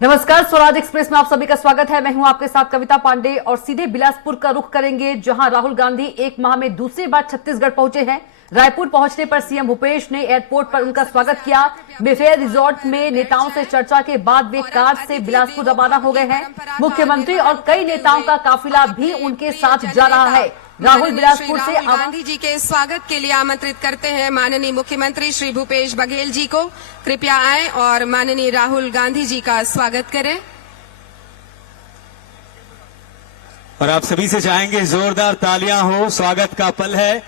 नमस्कार, स्वराज एक्सप्रेस में आप सभी का स्वागत है। मैं हूं आपके साथ कविता पांडे और सीधे बिलासपुर का रुख करेंगे, जहां राहुल गांधी एक माह में दूसरी बार छत्तीसगढ़ पहुंचे हैं। रायपुर पहुंचने पर सीएम भूपेश ने एयरपोर्ट पर उनका स्वागत किया। बेफेयर रिजॉर्ट में नेताओं से चर्चा के बाद वे कार से बिलासपुर रवाना हो गए हैं। मुख्यमंत्री और कई नेताओं का काफिला भी उनके साथ जा रहा है। राहुल बिलासपुर से गांधी जी के स्वागत के लिए आमंत्रित करते हैं माननीय मुख्यमंत्री श्री भूपेश बघेल जी को। कृपया आएं और माननीय राहुल गांधी जी का स्वागत करें। और आप सभी से चाहेंगे जोरदार तालियां हो, स्वागत का पल है।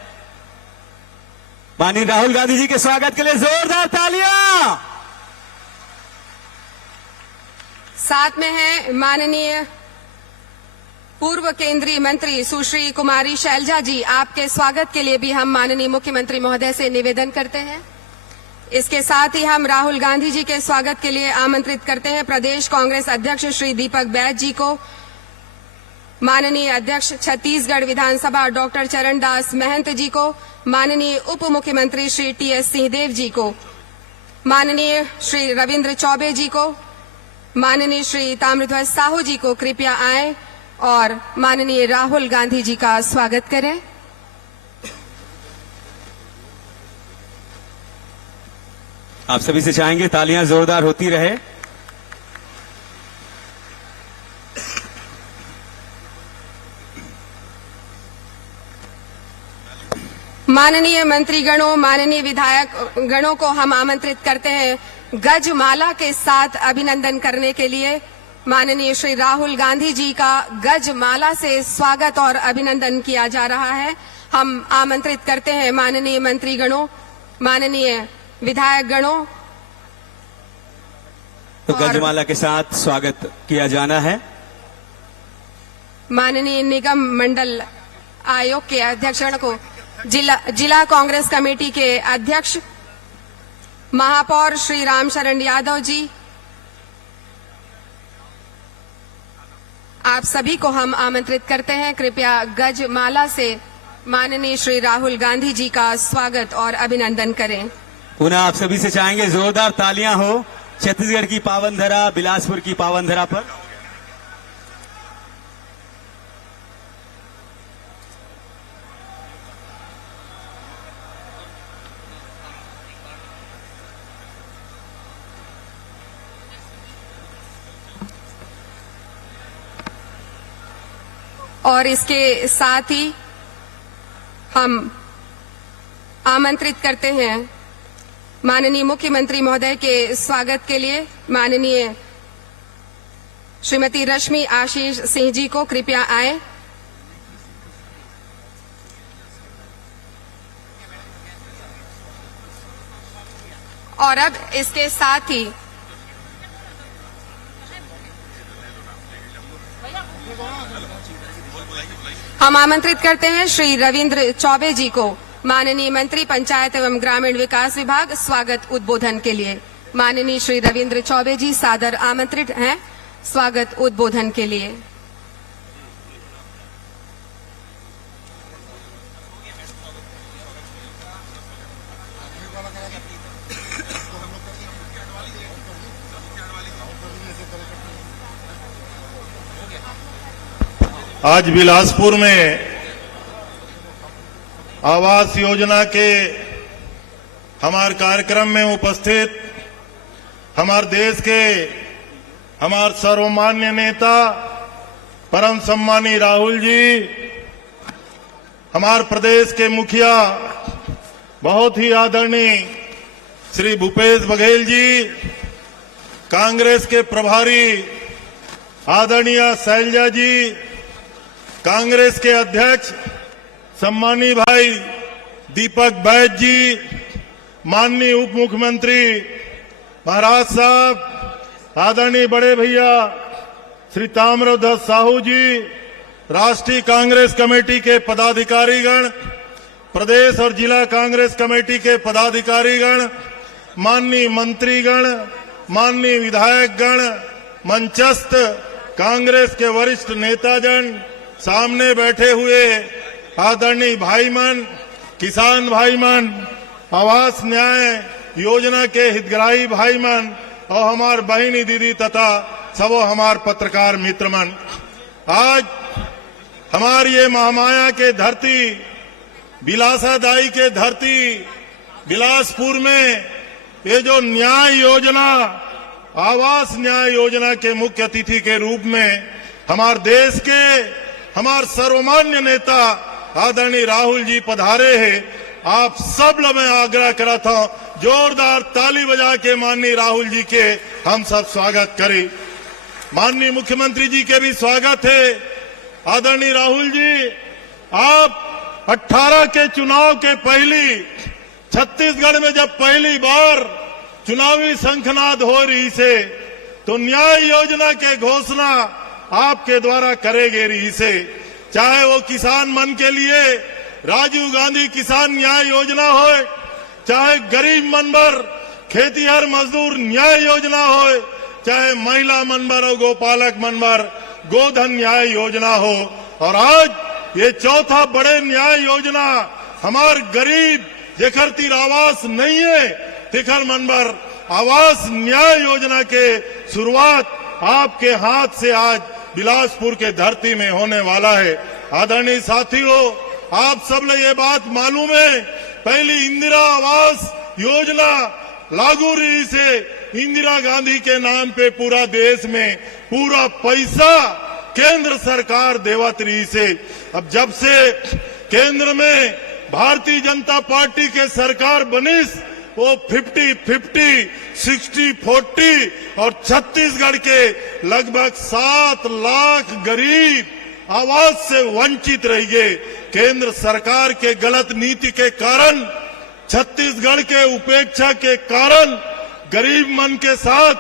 माननीय राहुल गांधी जी के स्वागत के लिए जोरदार तालियां। साथ में है माननीय पूर्व केंद्रीय मंत्री सुश्री कुमारी शैलजा जी। आपके स्वागत के लिए भी हम माननीय मुख्यमंत्री महोदय से निवेदन करते हैं। इसके साथ ही हम राहुल गांधी जी के स्वागत के लिए आमंत्रित करते हैं प्रदेश कांग्रेस अध्यक्ष श्री दीपक बैज जी को, माननीय अध्यक्ष छत्तीसगढ़ विधानसभा डॉक्टर चरणदास महंत जी को, माननीय उप मुख्यमंत्री श्री टीएस सिंहदेव जी को, माननीय श्री रविंद्र चौबे जी को, माननीय श्री ताम्रध्वज साहू जी को। कृपया आएं और माननीय राहुल गांधी जी का स्वागत करें। आप सभी से चाहेंगे तालियां जोरदार होती रहे। माननीय मंत्रीगणों, माननीय विधायक गणों को हम आमंत्रित करते हैं गजमाला के साथ अभिनंदन करने के लिए। माननीय श्री राहुल गांधी जी का गजमाला से स्वागत और अभिनंदन किया जा रहा है। हम आमंत्रित करते हैं माननीय मंत्रीगणों, माननीय विधायक गणों। तो गजमाला के साथ स्वागत किया जाना है। माननीय निगम मंडल आयोग के अध्यक्षगण को, जिला कांग्रेस कमेटी के अध्यक्ष महापौर श्री रामशरण यादव जी, आप सभी को हम आमंत्रित करते हैं। कृपया गजमाला से माननीय श्री राहुल गांधी जी का स्वागत और अभिनंदन करें। पुनः आप सभी से चाहेंगे जोरदार तालियां हो छत्तीसगढ़ की पावन धरा, बिलासपुर की पावन धरा पर। और इसके साथ ही हम आमंत्रित करते हैं माननीय मुख्यमंत्री महोदय के स्वागत के लिए माननीय श्रीमती रश्मि आशीष सिंह जी को। कृपया आए। और अब इसके साथ ही हम आमंत्रित करते हैं श्री रविंद्र चौबे जी को, माननीय मंत्री पंचायत एवं ग्रामीण विकास विभाग, स्वागत उद्बोधन के लिए। माननीय श्री रविंद्र चौबे जी सादर आमंत्रित हैं स्वागत उद्बोधन के लिए। आज बिलासपुर में आवास योजना के हमारे कार्यक्रम में उपस्थित हमारे देश के हमारे सर्वमान्य नेता परम सम्मानी राहुल जी, हमारे प्रदेश के मुखिया बहुत ही आदरणीय श्री भूपेश बघेल जी, कांग्रेस के प्रभारी आदरणीय शैलजा जी, कांग्रेस के अध्यक्ष सम्मानी भाई दीपक बैज जी, माननीय उप मुख्यमंत्री महाराज साहब, आदरणीय बड़े भैया श्री ताम्रध्वज साहू जी, राष्ट्रीय कांग्रेस कमेटी के पदाधिकारीगण, प्रदेश और जिला कांग्रेस कमेटी के पदाधिकारीगण, माननीय मंत्रीगण, माननीय विधायकगण, मंचस्थ कांग्रेस के वरिष्ठ नेताजन, सामने बैठे हुए आदरणीय भाईमन, किसान भाईमन, आवास न्याय योजना के हितग्राही भाईमन और हमार बहिनी दीदी तथा सबो हमार पत्रकार मित्र मन, आज हमारी ये महामाया के धरती, बिलासादाई के धरती बिलासपुर में ये जो न्याय योजना, आवास न्याय योजना के मुख्य अतिथि के रूप में हमारे देश के हमारे सर्वमान्य नेता आदरणीय राहुल जी पधारे हैं। आप सब लोग मैं आग्रह करा था जोरदार ताली बजा के माननीय राहुल जी के हम सब स्वागत करें। माननीय मुख्यमंत्री जी के भी स्वागत है। आदरणीय राहुल जी, आप 18 के चुनाव के पहली छत्तीसगढ़ में जब पहली बार चुनावी शंखनाद हो रही से तो न्याय योजना के घोषणा आपके द्वारा करेगे रही से, चाहे वो किसान मन के लिए राजीव गांधी किसान न्याय योजना हो, चाहे गरीब मन पर खेतीहर मजदूर न्याय योजना हो, चाहे महिला मन पर और गोपालक मन पर गोधन न्याय योजना हो, और आज ये चौथा बड़े न्याय योजना हमार गरीब जेकर तीर आवास नहीं है तिखर मन पर आवास न्याय योजना के शुरुआत आपके हाथ से आज बिलासपुर के धरती में होने वाला है। आदरणीय साथियों, आप सब लोग ये बात मालूम है, पहली इंदिरा आवास योजना लागू रही से इंदिरा गांधी के नाम पे पूरा देश में पूरा पैसा केंद्र सरकार देवत रही से। अब जब से केंद्र में भारतीय जनता पार्टी के सरकार बनिस, वो 50-50, 60-40 और छत्तीसगढ़ के लगभग 7 लाख गरीब आवास से वंचित रह गए। केंद्र सरकार के गलत नीति के कारण, छत्तीसगढ़ के उपेक्षा के कारण, गरीब मन के साथ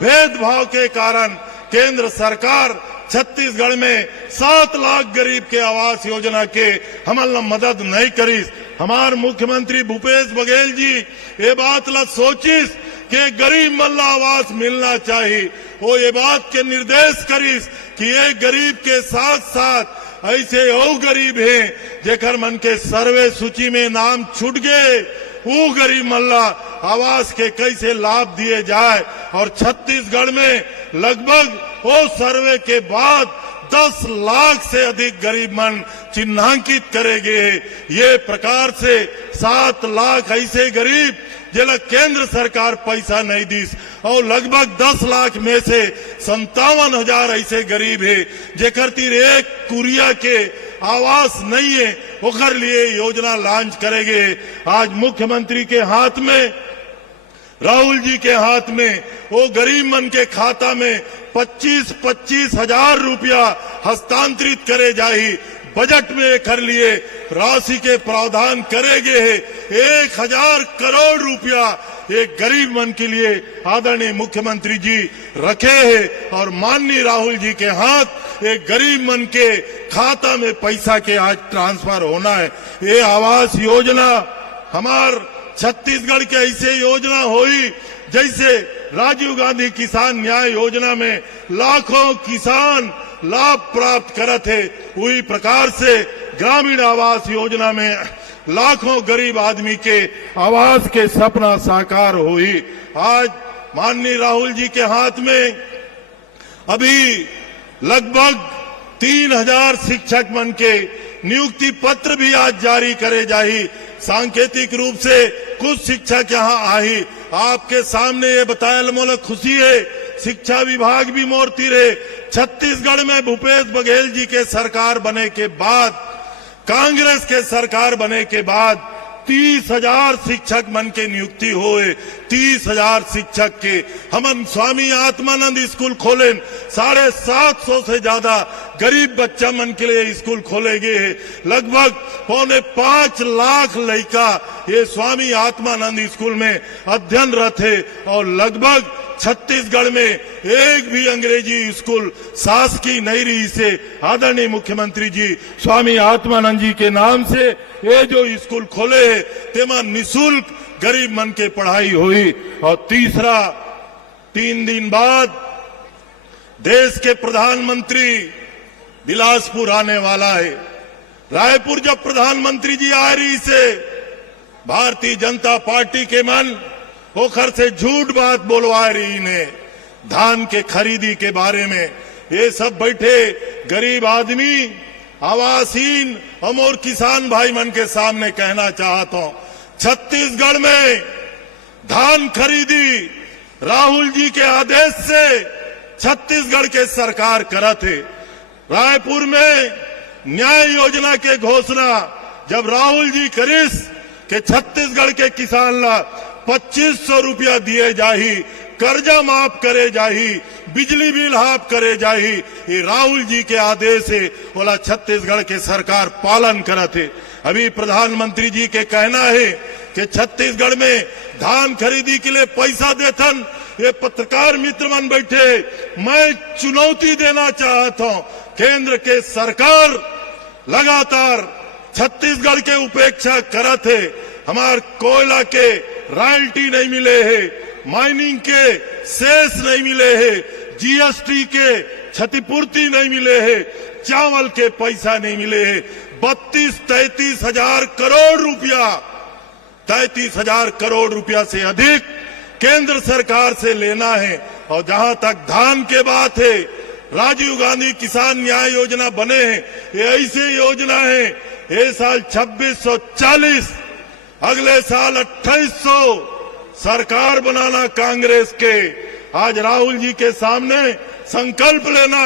भेदभाव के कारण केंद्र सरकार छत्तीसगढ़ में 7 लाख गरीब के आवास योजना के हमल मदद नहीं करीस। हमार मुख्यमंत्री भूपेश बघेल जी ये बात ला सोचिस कि गरीब मन ला आवास मिलना चाहिए, वो ये बात के निर्देश करीस कि ये गरीब के साथ साथ ऐसे और गरीब हैं जेकर मन के सर्वे सूची में नाम छूट गए, वो गरीब मन ला आवास के कैसे लाभ दिए जाए। और छत्तीसगढ़ में लगभग वो सर्वे के बाद 10 लाख से अधिक गरीब मन चिन्हांकित करेंगे। ये प्रकार से 7 लाख ऐसे गरीब जिला केंद्र सरकार पैसा नहीं दी, और लगभग 10 लाख में से 57,000 ऐसे गरीब है जेकर तीर एक कुरिया के आवास नहीं है, ओकर लिए योजना लॉन्च करेंगे। आज मुख्यमंत्री के हाथ में, राहुल जी के हाथ में वो गरीब मन के खाता में 25-25 हजार रुपया हस्तांतरित करे जाही। बजट में कर लिए राशि के प्रावधान करेंगे। 1000 करोड़ रुपया एक गरीब मन के लिए आदरणीय मुख्यमंत्री जी रखे हैं, और माननीय राहुल जी के हाथ एक गरीब मन के खाता में पैसा के आज ट्रांसफर होना है। ये आवास योजना हमार छत्तीसगढ़ के ऐसे योजना हुई जैसे राजीव गांधी किसान न्याय योजना में लाखों किसान लाभ प्राप्त करत है, वही प्रकार से ग्रामीण आवास योजना में लाखों गरीब आदमी के आवास के सपना साकार हुई। आज माननीय राहुल जी के हाथ में अभी लगभग 3000 शिक्षक मन के नियुक्ति पत्र भी आज जारी करे जाही। सांकेतिक रूप से कुछ शिक्षक यहाँ आई, आपके सामने ये बताया मोला खुशी है, शिक्षा विभाग भी मोर तीरे छत्तीसगढ़ में भूपेश बघेल जी के सरकार बने के बाद, कांग्रेस के सरकार बने के बाद 30,000 शिक्षक मन के नियुक्ति होए। 30,000 शिक्षक के हमन स्वामी आत्मानंद स्कूल खोले, 750 से ज्यादा गरीब बच्चा मन के लिए स्कूल खोले गए। लगभग 4.5 लाख लड़का ये स्वामी आत्मानंद स्कूल में अध्ययनरत है, और लगभग छत्तीसगढ़ में एक भी अंग्रेजी स्कूल शासकीय नहीं रही से आदरणीय मुख्यमंत्री जी स्वामी आत्मानंद जी के नाम से ये जो स्कूल खोले है तेमा निःशुल्क गरीब मन के पढ़ाई हुई। और तीसरा, 3 दिन बाद देश के प्रधानमंत्री बिलासपुर आने वाला है। रायपुर जब प्रधानमंत्री जी आ रही से भारतीय जनता पार्टी के मन ओखर से झूठ बात बोलवा रही ने। धान के खरीदी के बारे में। ये सब बैठे गरीब आदमी, आवासहीन और किसान भाई मन के सामने कहना चाहता हूं, छत्तीसगढ़ में धान खरीदी राहुल जी के आदेश से छत्तीसगढ़ के सरकार करत है। रायपुर में न्याय योजना के घोषणा जब राहुल जी करिस के छत्तीसगढ़ के किसान ला 2500 रुपया दिए जाही, कर्जा माफ करे जाही, बिजली बिल हाफ करे जाही, ये राहुल जी के आदेश है, बोला छत्तीसगढ़ के सरकार पालन करत है। अभी प्रधानमंत्री जी के कहना है कि छत्तीसगढ़ में धान खरीदी के लिए पैसा देथन। ये पत्रकार मित्र मन बैठे, मैं चुनौती देना चाहता हूं, केंद्र के सरकार लगातार छत्तीसगढ़ के उपेक्षा करत है। हमार कोयला के रॉयल्टी नहीं मिले है, माइनिंग के शेष नहीं मिले है, जीएसटी के क्षतिपूर्ति नहीं मिले है, चावल के पैसा नहीं मिले है। 32-33 हजार करोड़ रुपया, 33 हजार करोड़ रुपया से अधिक केंद्र सरकार से लेना है। और जहां तक धान के बात है, राजीव गांधी किसान न्याय योजना बने हैं, ये ऐसी योजना है, ये साल 2640, अगले साल 2800 सरकार बनाना कांग्रेस के। आज राहुल जी के सामने संकल्प लेना,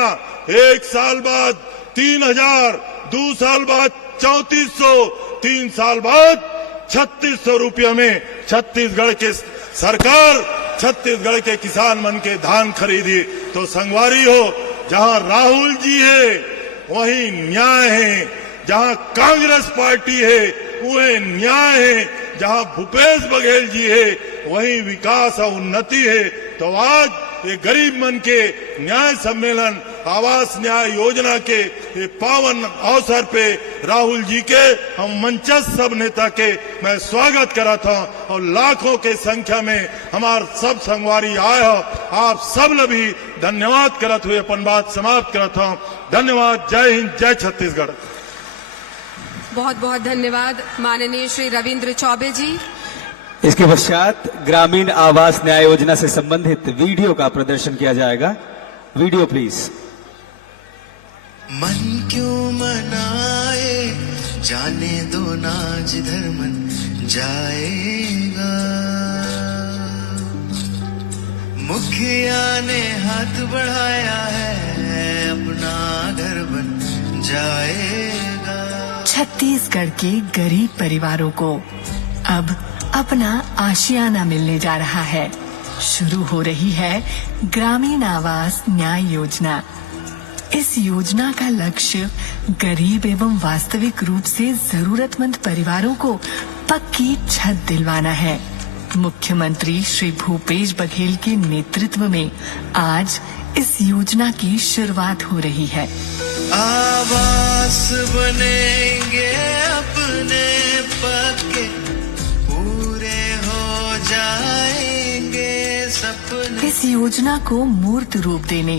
1 साल बाद 3000, 2 साल बाद 3400, 3 साल बाद 3600 रुपये में छत्तीसगढ़ के सरकार छत्तीसगढ़ के किसान मन के धान खरीदी। तो संगवारी हो, जहां राहुल जी है वहीं न्याय है, जहां कांग्रेस पार्टी है वहीं न्याय है, जहां भूपेश बघेल जी है वहीं विकास और उन्नति है। तो आज ये गरीब मन के न्याय सम्मेलन आवास न्याय योजना के ये पावन अवसर पे राहुल जी के हम मंचस्थ सब नेता के मैं स्वागत करा था और लाखों के संख्या में हमार सब संगवारी आए हो। आप सब ने भी धन्यवाद करत हुए अपन बात समाप्त करत हूं। धन्यवाद। जय हिंद, जय छत्तीसगढ़। बहुत बहुत धन्यवाद माननीय श्री रविंद्र चौबे जी। इसके पश्चात ग्रामीण आवास न्याय योजना से संबंधित वीडियो का प्रदर्शन किया जाएगा। Video please. मन क्यों मनाए, जाने दो ना जिधर मन जाएगा। मुखिया ने हाथ बढ़ाया है, अपना घर बन जाएगा। छत्तीसगढ़ के गरीब परिवारों को अब अपना आशियाना मिलने जा रहा है। शुरू हो रही है ग्रामीण आवास न्याय योजना। इस योजना का लक्ष्य गरीब एवं वास्तविक रूप से जरूरतमंद परिवारों को पक्की छत दिलवाना है। मुख्यमंत्री श्री भूपेश बघेल के नेतृत्व में आज इस योजना की शुरुआत हो रही है। आवास बनेंगे अपने पक्के, पूरे हो जाएंगे सपने। इस योजना को मूर्त रूप देने,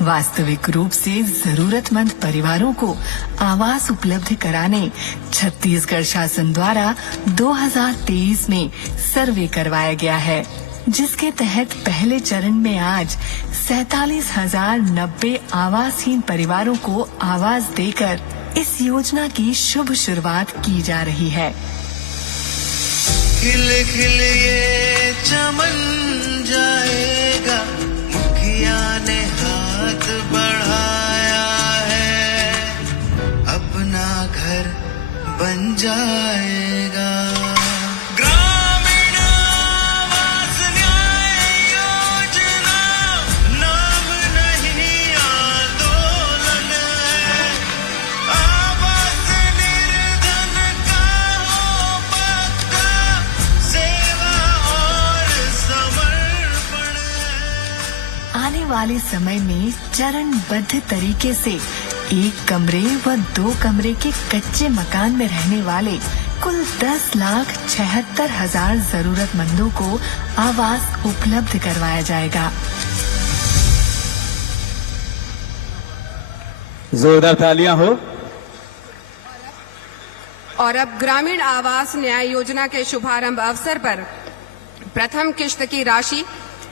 वास्तविक रूप से जरूरतमंद परिवारों को आवास उपलब्ध कराने छत्तीसगढ़ शासन द्वारा 2023 में सर्वे करवाया गया है, जिसके तहत पहले चरण में आज 47,090 आवासहीन परिवारों को आवास देकर इस योजना की शुभ शुरुआत की जा रही है। खिल खिल ये चमन जाएगा, मुखिया ने हाथ बढ़ाया है, अपना घर बन जाएगा। ग्रामीण आवास न्याय योजना नाम नहीं आंदोलन है, आवास निर्धन का हो पक्का, सेवा और समर्पण है। आने वाले समय में चरणबद्ध तरीके से 1 कमरे व 2 कमरे के कच्चे मकान में रहने वाले कुल 10,76,000 जरूरतमंदों को आवास उपलब्ध करवाया जाएगा। जोरदार तालियां हो। और अब ग्रामीण आवास न्याय योजना के शुभारंभ अवसर पर प्रथम किश्त की राशि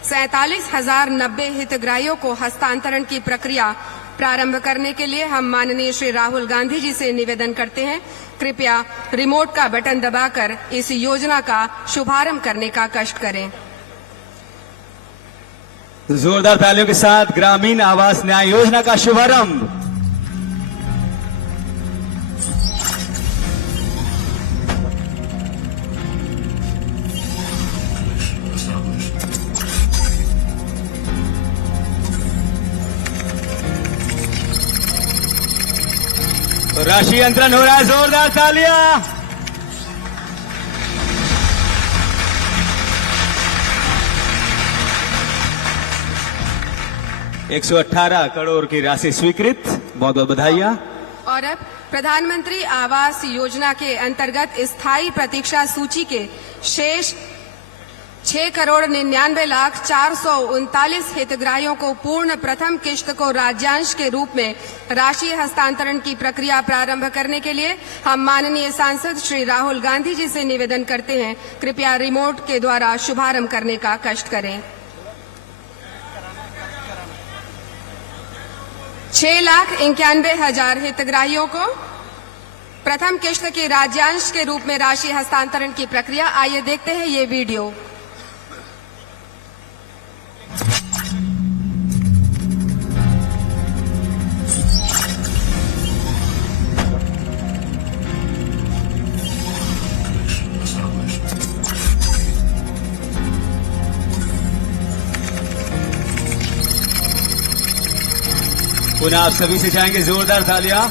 47,090 हितग्राहियों को हस्तांतरण की प्रक्रिया प्रारंभ करने के लिए हम माननीय श्री राहुल गांधी जी से निवेदन करते हैं, कृपया रिमोट का बटन दबाकर इस योजना का शुभारंभ करने का कष्ट करें। जोरदार तालियों के साथ ग्रामीण आवास न्याय योजना का शुभारंभ। राशि अंतरण हो रहा है, जोरदार तालियां। $118 करोड़ की राशि स्वीकृत, बहुत बहुत बधाइयां। और अब प्रधानमंत्री आवास योजना के अंतर्गत स्थायी प्रतीक्षा सूची के शेष 6,99,439 हितग्राहियों को पूर्ण प्रथम किश्त को राज्यांश के रूप में राशि हस्तांतरण की प्रक्रिया प्रारंभ करने के लिए हम माननीय सांसद श्री राहुल गांधी जी से निवेदन करते हैं, कृपया रिमोट के द्वारा शुभारंभ करने का कष्ट करें। 6,91,000 हितग्राहियों को प्रथम किश्त के राज्यांश के रूप में राशि हस्तांतरण की प्रक्रिया। आइए देखते हैं ये वीडियो। पुनः आप सभी से चाहेंगे जोरदार तालियां।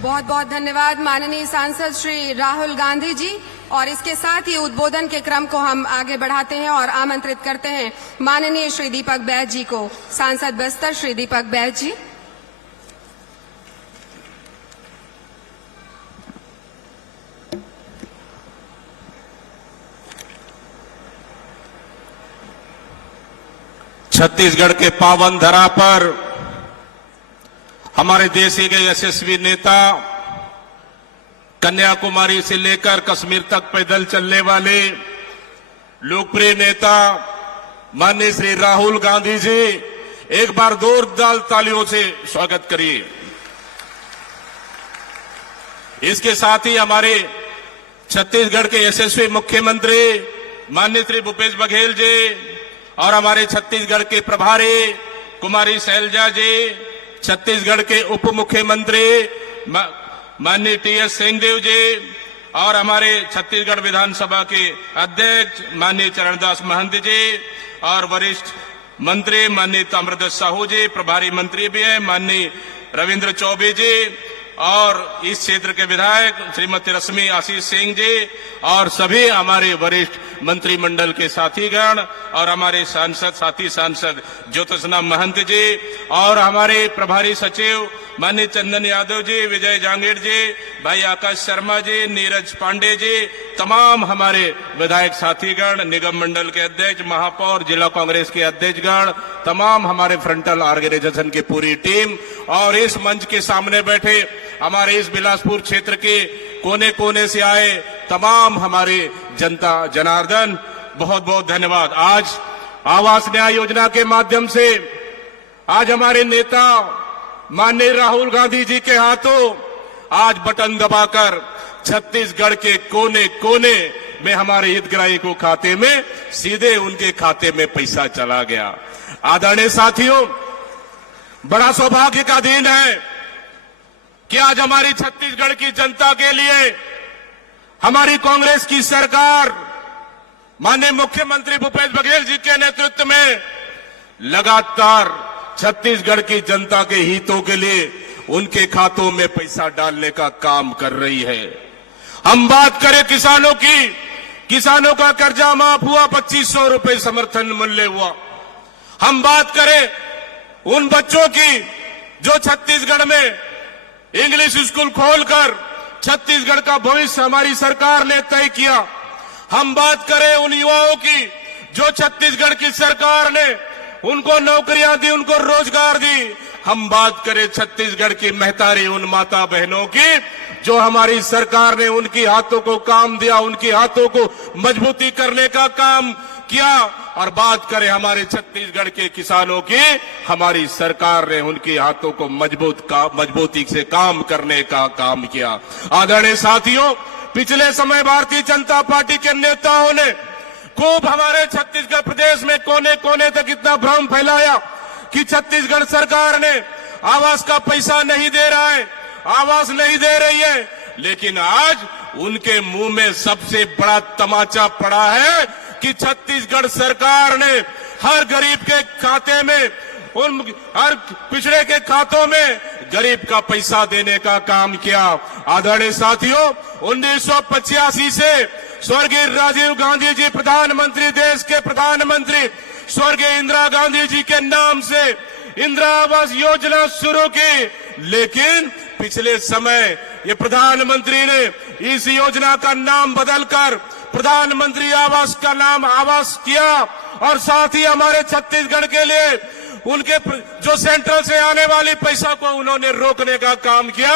बहुत बहुत धन्यवाद माननीय सांसद श्री राहुल गांधी जी। और इसके साथ ही उद्बोधन के क्रम को हम आगे बढ़ाते हैं और आमंत्रित करते हैं माननीय श्री दीपक बैज जी को। सांसद बस्तर श्री दीपक बैज जी। छत्तीसगढ़ के पावन धरा पर हमारे देश के यशस्वी नेता, कन्याकुमारी से लेकर कश्मीर तक पैदल चलने वाले लोकप्रिय नेता माननीय श्री राहुल गांधी जी, एक बार जोरदार तालियों से स्वागत करिए। इसके साथ ही हमारे छत्तीसगढ़ के यशस्वी मुख्यमंत्री माननीय श्री भूपेश बघेल जी और हमारे छत्तीसगढ़ के प्रभारी कुमारी शैलजा जी, छत्तीसगढ़ के उप मुख्यमंत्री माननीय टी.एस. सिंहदेव जी और हमारे छत्तीसगढ़ विधानसभा के अध्यक्ष माननीय चरणदास महंत जी और वरिष्ठ मंत्री माननीय ताम्रध्वज साहू जी, प्रभारी मंत्री भी हैं माननीय रविंद्र चौबे जी और इस क्षेत्र के विधायक श्रीमती रश्मि आशीष सिंह जी और सभी हमारे वरिष्ठ मंत्रिमंडल के साथीगण और हमारे साथी सांसद ज्योतिषना महंत जी और हमारे प्रभारी सचिव माननीय चंदन यादव जी, विजय जांगीर जी, भाई आकाश शर्मा जी, नीरज पांडे जी, तमाम हमारे विधायक साथीगण, निगम मंडल के अध्यक्ष, महापौर, जिला कांग्रेस के अध्यक्षगण, तमाम हमारे फ्रंटल ऑर्गेनाइजेशन की पूरी टीम और इस मंच के सामने बैठे हमारे इस बिलासपुर क्षेत्र के कोने कोने से आए तमाम हमारे जनता जनार्दन, बहुत बहुत धन्यवाद। आज आवास न्याय योजना के माध्यम से आज हमारे नेता माननीय राहुल गांधी जी के हाथों आज बटन दबाकर छत्तीसगढ़ के कोने कोने में हमारे हितग्राही को खाते में सीधे उनके खाते में पैसा चला गया। आदरणीय साथियों, बड़ा सौभाग्य का दिन है कि आज हमारी छत्तीसगढ़ की जनता के लिए हमारी कांग्रेस की सरकार माननीय मुख्यमंत्री भूपेश बघेल जी के नेतृत्व में लगातार छत्तीसगढ़ की जनता के हितों के लिए उनके खातों में पैसा डालने का काम कर रही है। हम बात करें किसानों की, किसानों का कर्जा माफ हुआ, 2500 रुपए समर्थन मूल्य हुआ। हम बात करें उन बच्चों की जो छत्तीसगढ़ में इंग्लिश स्कूल खोलकर छत्तीसगढ़ का भविष्य हमारी सरकार ने तय किया। हम बात करें उन युवाओं की जो छत्तीसगढ़ की सरकार ने उनको नौकरियां दी, उनको रोजगार दी। हम बात करें छत्तीसगढ़ की महतारी उन माता बहनों की जो हमारी सरकार ने उनकी हाथों को काम दिया, उनकी हाथों को मजबूती करने का काम किया। और बात करें हमारे छत्तीसगढ़ के किसानों की, हमारी सरकार ने उनके हाथों को मजबूती से काम करने का काम किया। आदरणीय साथियों, पिछले समय भारतीय जनता पार्टी के नेताओं ने खूब हमारे छत्तीसगढ़ प्रदेश में कोने कोने तक इतना भ्रम फैलाया कि छत्तीसगढ़ सरकार ने आवास का पैसा नहीं दे रहा है, आवास नहीं दे रही है। लेकिन आज उनके मुंह में सबसे बड़ा तमाचा पड़ा है कि छत्तीसगढ़ सरकार ने हर गरीब के खाते में, उन हर पिछड़े के खातों में गरीब का पैसा देने का काम किया। आदरणीय साथियों, 1985 से स्वर्गीय राजीव गांधी जी प्रधानमंत्री, देश के प्रधानमंत्री स्वर्गीय इंदिरा गांधी जी के नाम से इंदिरा आवास योजना शुरू की। लेकिन पिछले समय ये प्रधानमंत्री ने इस योजना का नाम बदलकर प्रधानमंत्री आवास का नाम आवास किया। और साथ ही हमारे छत्तीसगढ़ के लिए उनके जो सेंट्रल से आने वाली पैसा को उन्होंने रोकने का काम किया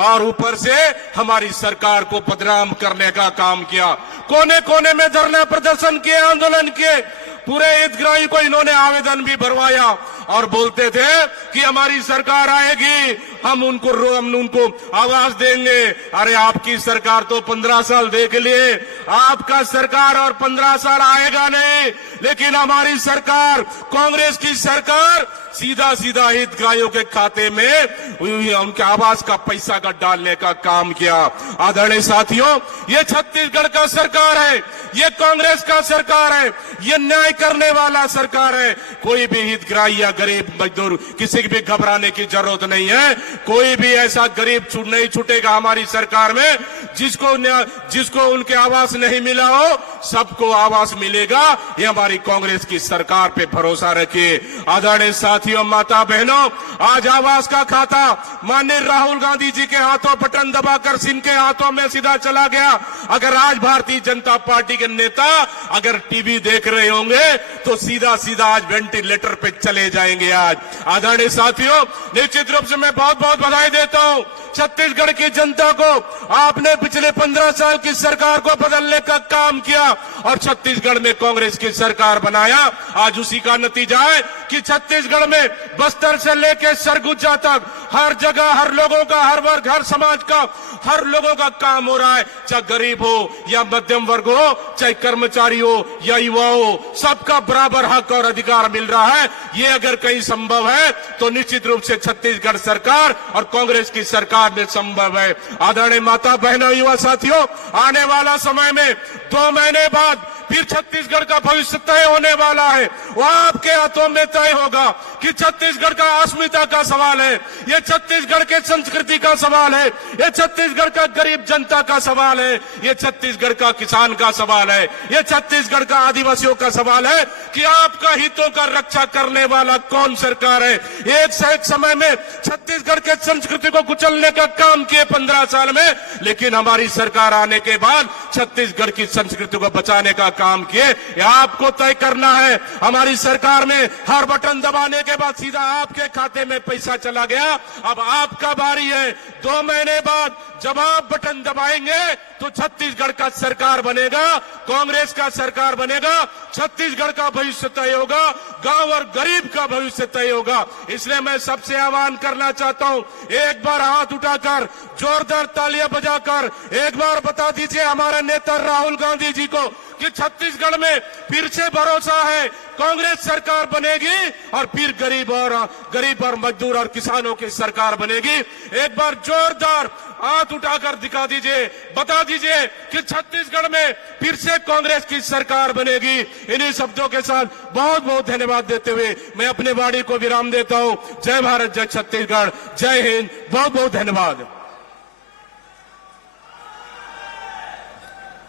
और ऊपर से हमारी सरकार को बदनाम करने का काम किया। कोने कोने में धरना प्रदर्शन किए, आंदोलन किए, पूरे हितग्राही को इन्होंने आवेदन भी भरवाया और बोलते थे कि हमारी सरकार आएगी, हम उनको आवास देंगे। अरे आपकी सरकार तो 15 साल देख लिए, आपका सरकार और 15 साल आएगा नहीं। लेकिन हमारी सरकार, कांग्रेस की सरकार सीधा सीधा हितग्राहियों के खाते में उनके आवास का पैसा का डालने का काम किया। आदरणीय साथियों, ये छत्तीसगढ़ का सरकार है, ये कांग्रेस का सरकार है, ये न्याय करने वाला सरकार है। कोई भी हितग्राही या गरीब मजदूर किसी भी घबराने की जरूरत नहीं है। कोई भी ऐसा गरीब नहीं छूटेगा हमारी सरकार में जिसको उनके आवास नहीं मिला हो, सबको आवास मिलेगा। ये हमारी कांग्रेस की सरकार पे भरोसा रखिए। आदरणीय साथियों, माता बहनों, आज आवास का खाता माननीय राहुल गांधी जी के हाथों बटन दबाकर जिनके हाथों में सीधा चला गया। अगर आज भारतीय जनता पार्टी के नेता अगर टीवी देख रहे होंगे तो सीधा सीधा आज वेंटिलेटर पे चले जाएंगे। आज आदरणीय साथियों, निश्चित रूप से मैं बहुत बहुत बधाई देता हूं छत्तीसगढ़ की जनता को। आपने पिछले 15 साल की सरकार को बदलने का काम किया और छत्तीसगढ़ में कांग्रेस की सरकार बनाया। आज उसी का नतीजा है कि छत्तीसगढ़ में बस्तर से लेकर सरगुजा तक हर जगह हर लोगों का, हर वर्ग, हर समाज का, हर लोगों का काम हो रहा है। चाहे गरीब हो या मध्यम वर्ग हो, चाहे कर्मचारी हो या युवा हो, सबका बराबर हक और अधिकार मिल रहा है। ये अगर कहीं संभव है तो निश्चित रूप से छत्तीसगढ़ सरकार और कांग्रेस की सरकार में संभव है। आदरणीय माता बहनों, युवा साथियों, आने वाला समय में 2 महीने बाद फिर छत्तीसगढ़ का भविष्य तय होने वाला है। वो आपके हाथों में तय होगा कि छत्तीसगढ़ का अस्मिता का सवाल है, ये छत्तीसगढ़ के संस्कृति का सवाल है, ये छत्तीसगढ़ का गरीब जनता का सवाल है, ये छत्तीसगढ़ का किसान का सवाल है, ये छत्तीसगढ़ का आदिवासियों का सवाल है कि आपका हितों का रक्षा करने वाला कौन सरकार है। एक से एक समय में छत्तीसगढ़ के संस्कृति को कुचलने का काम किए 15 साल में, लेकिन हमारी सरकार आने के बाद छत्तीसगढ़ की संस्कृति को बचाने का काम किए। ये आपको तय करना है। हमारी सरकार में हर बटन दबाने के बाद सीधा आपके खाते में पैसा चला गया। अब आपका बारी है। 2 महीने बाद जब आप बटन दबाएंगे तो छत्तीसगढ़ का सरकार बनेगा, कांग्रेस का सरकार बनेगा, छत्तीसगढ़ का भविष्य तय होगा, गांव और गरीब का भविष्य तय होगा। इसलिए मैं सबसे आह्वान करना चाहता हूं, एक बार हाथ उठाकर जोरदार तालियां बजाकर एक बार बता दीजिए हमारे नेता राहुल गांधी जी को कि छत्तीसगढ़ में फिर से भरोसा है, कांग्रेस सरकार बनेगी और फिर गरीब और मजदूर और किसानों की सरकार बनेगी। एक बार जोरदार हाथ उठाकर दिखा दीजिए, बता दीजिए कि छत्तीसगढ़ में फिर से कांग्रेस की सरकार बनेगी। इन्हीं शब्दों के साथ बहुत बहुत धन्यवाद देते हुए मैं अपने वाणी को विराम देता हूं। जय भारत, जय छत्तीसगढ़, जय हिंद, बहुत बहुत धन्यवाद।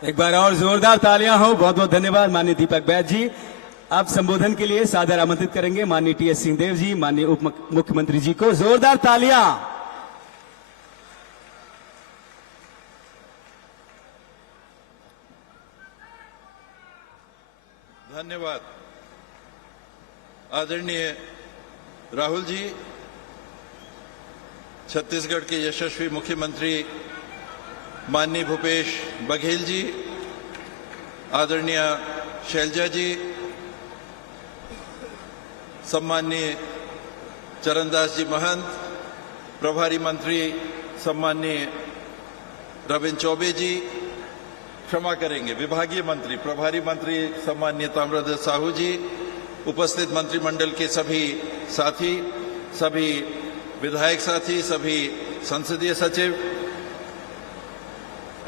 एक बार और जोरदार तालियां हो। बहुत बहुत धन्यवाद माननीय दीपक बैद जी। आप संबोधन के लिए सादर आमंत्रित करेंगे माननीय टी.एस. सिंहदेव जी, माननीय उप मुख्यमंत्री जी को। जोरदार तालियां। धन्यवाद। आदरणीय राहुल जी, छत्तीसगढ़ के यशस्वी मुख्यमंत्री माननीय भूपेश बघेल जी, आदरणीय शैलजा जी, सम्माननीय चरणदास जी महंत, प्रभारी मंत्री सम्माननीय रविंद्र चौबे जी, क्षमा करेंगे विभागीय मंत्री प्रभारी मंत्री सम्माननीय ताम्रध्वज साहू जी, उपस्थित मंत्रिमंडल के सभी साथी, सभी विधायक साथी, सभी संसदीय सचिव,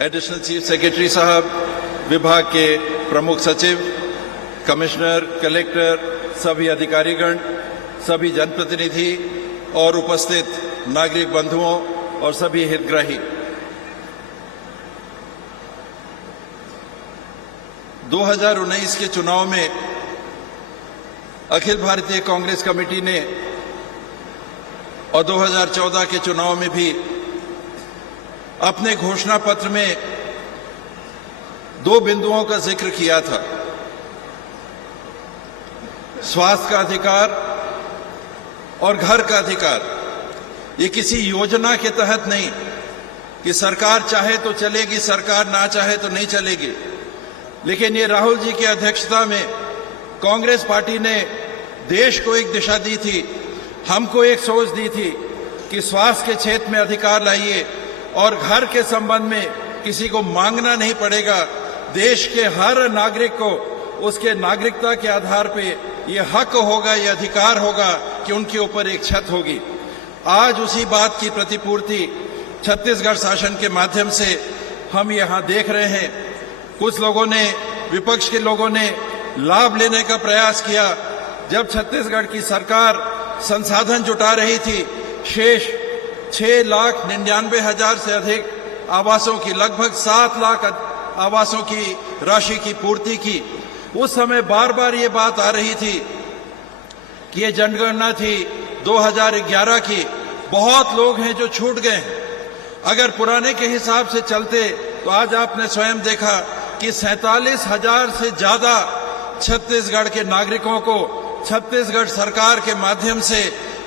एडिशनल चीफ सेक्रेटरी साहब, विभाग के प्रमुख सचिव, कमिश्नर, कलेक्टर, सभी अधिकारीगण, सभी जनप्रतिनिधि और उपस्थित नागरिक बंधुओं और सभी हितग्राही, 2019 के चुनाव में अखिल भारतीय कांग्रेस कमेटी ने और 2014 के चुनाव में भी अपने घोषणा पत्र में 2 बिंदुओं का जिक्र किया था। स्वास्थ्य का अधिकार और घर का अधिकार। ये किसी योजना के तहत नहीं कि सरकार चाहे तो चलेगी, सरकार ना चाहे तो नहीं चलेगी, लेकिन ये राहुल जी की अध्यक्षता में कांग्रेस पार्टी ने देश को एक दिशा दी थी, हमको एक सोच दी थी कि स्वास्थ्य के क्षेत्र में अधिकार लाइए और घर के संबंध में किसी को मांगना नहीं पड़ेगा। देश के हर नागरिक को उसके नागरिकता के आधार पे ये हक होगा, ये अधिकार होगा कि उनके ऊपर एक छत होगी। आज उसी बात की प्रतिपूर्ति छत्तीसगढ़ शासन के माध्यम से हम यहाँ देख रहे हैं। कुछ लोगों ने, विपक्ष के लोगों ने लाभ लेने का प्रयास किया। जब छत्तीसगढ़ की सरकार संसाधन जुटा रही थी, शेष 6,99,000 से अधिक आवासों की, लगभग 7 लाख आवासों की राशि की पूर्ति की, उस समय बार बार ये बात आ रही थी कि ये जनगणना थी 2011 की, बहुत लोग हैं जो छूट गए हैं। अगर पुराने के हिसाब से चलते तो आज आपने स्वयं देखा कि 47,000 से ज्यादा छत्तीसगढ़ के नागरिकों को छत्तीसगढ़ सरकार के माध्यम से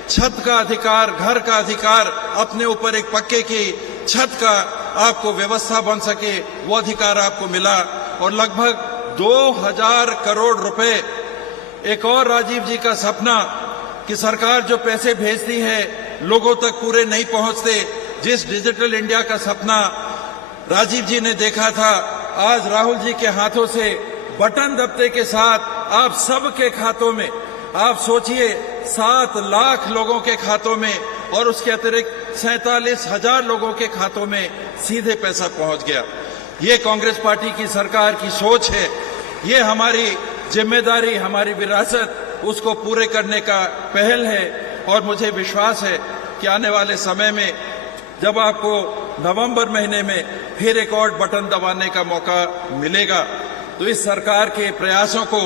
छत का अधिकार, घर का अधिकार, अपने ऊपर एक पक्के की छत का आपको व्यवस्था बन सके, वो अधिकार आपको मिला। और लगभग 2,000 करोड़ रुपए, एक और राजीव जी का सपना कि सरकार जो पैसे भेजती है लोगों तक पूरे नहीं पहुंचते, जिस डिजिटल इंडिया का सपना राजीव जी ने देखा था, आज राहुल जी के हाथों से बटन दबते के साथ आप सबके खातों में, आप सोचिए 7 लाख लोगों के खातों में और उसके अतिरिक्त 47,000 लोगों के खातों में सीधे पैसा पहुंच गया। ये कांग्रेस पार्टी की सरकार की सोच है। ये हमारी जिम्मेदारी, हमारी विरासत, उसको पूरे करने का पहल है। और मुझे विश्वास है कि आने वाले समय में जब आपको नवंबर महीने में फिर एक और बटन दबाने का मौका मिलेगा, तो इस सरकार के प्रयासों को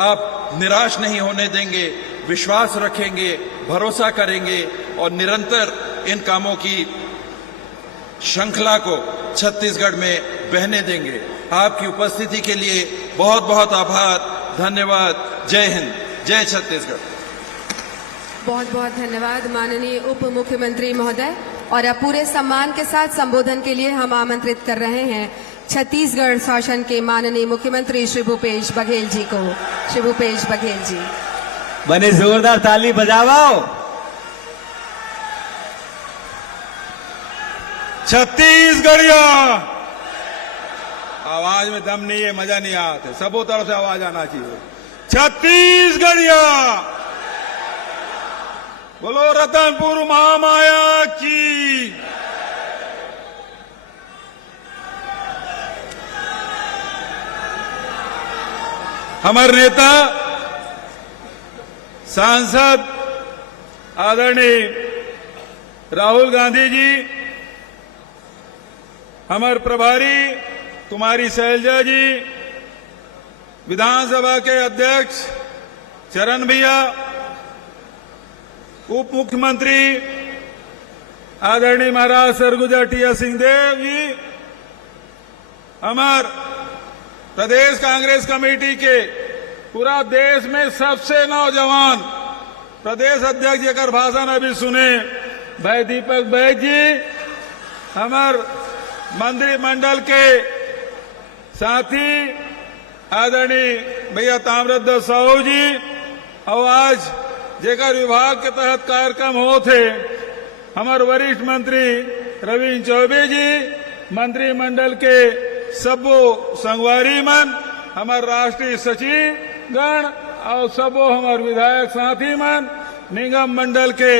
आप निराश नहीं होने देंगे, विश्वास रखेंगे, भरोसा करेंगे और निरंतर इन कामों की श्रृंखला को छत्तीसगढ़ में बहने देंगे। आपकी उपस्थिति के लिए बहुत बहुत आभार, धन्यवाद। जय हिंद, जय छत्तीसगढ़। बहुत बहुत धन्यवाद माननीय उप मुख्यमंत्री महोदय। और अब पूरे सम्मान के साथ संबोधन के लिए हम आमंत्रित कर रहे हैं छत्तीसगढ़ शासन के माननीय मुख्यमंत्री श्री भूपेश बघेल जी को। श्री भूपेश बघेल जी, बने जोरदार ताली बजाओ। छत्तीसगढ़िया, आवाज में दम नहीं है, मजा नहीं आते, सबों तरफ से आवाज आना चाहिए। छत्तीसगढ़िया, बोलो रतनपुर महामाया की। हमारे नेता सांसद आदरणीय राहुल गांधी जी, हमारे प्रभारी कुमारी शैलजा जी, विधानसभा के अध्यक्ष चरण भैया, उप मुख्यमंत्री आदरणीय महाराज सरगुजा टी सिंहदेव जी, हमार प्रदेश कांग्रेस कमेटी के पूरा देश में सबसे नौजवान प्रदेश अध्यक्ष जेकर भाषण अभी सुने भाई दीपक बैज जी, हमार मंत्रिमंडल के साथी आदरणीय भैया ताम्रध्वज साहू जी, और आज जेकर विभाग के तहत कार्यक्रम हो थे हमारे वरिष्ठ मंत्री रविंद्र चौबे जी, मंत्रिमंडल के सबो संगवारी मन, हमारे राष्ट्रीय सचिव गण और सबो हमारे विधायक साथी मन, निगम मंडल के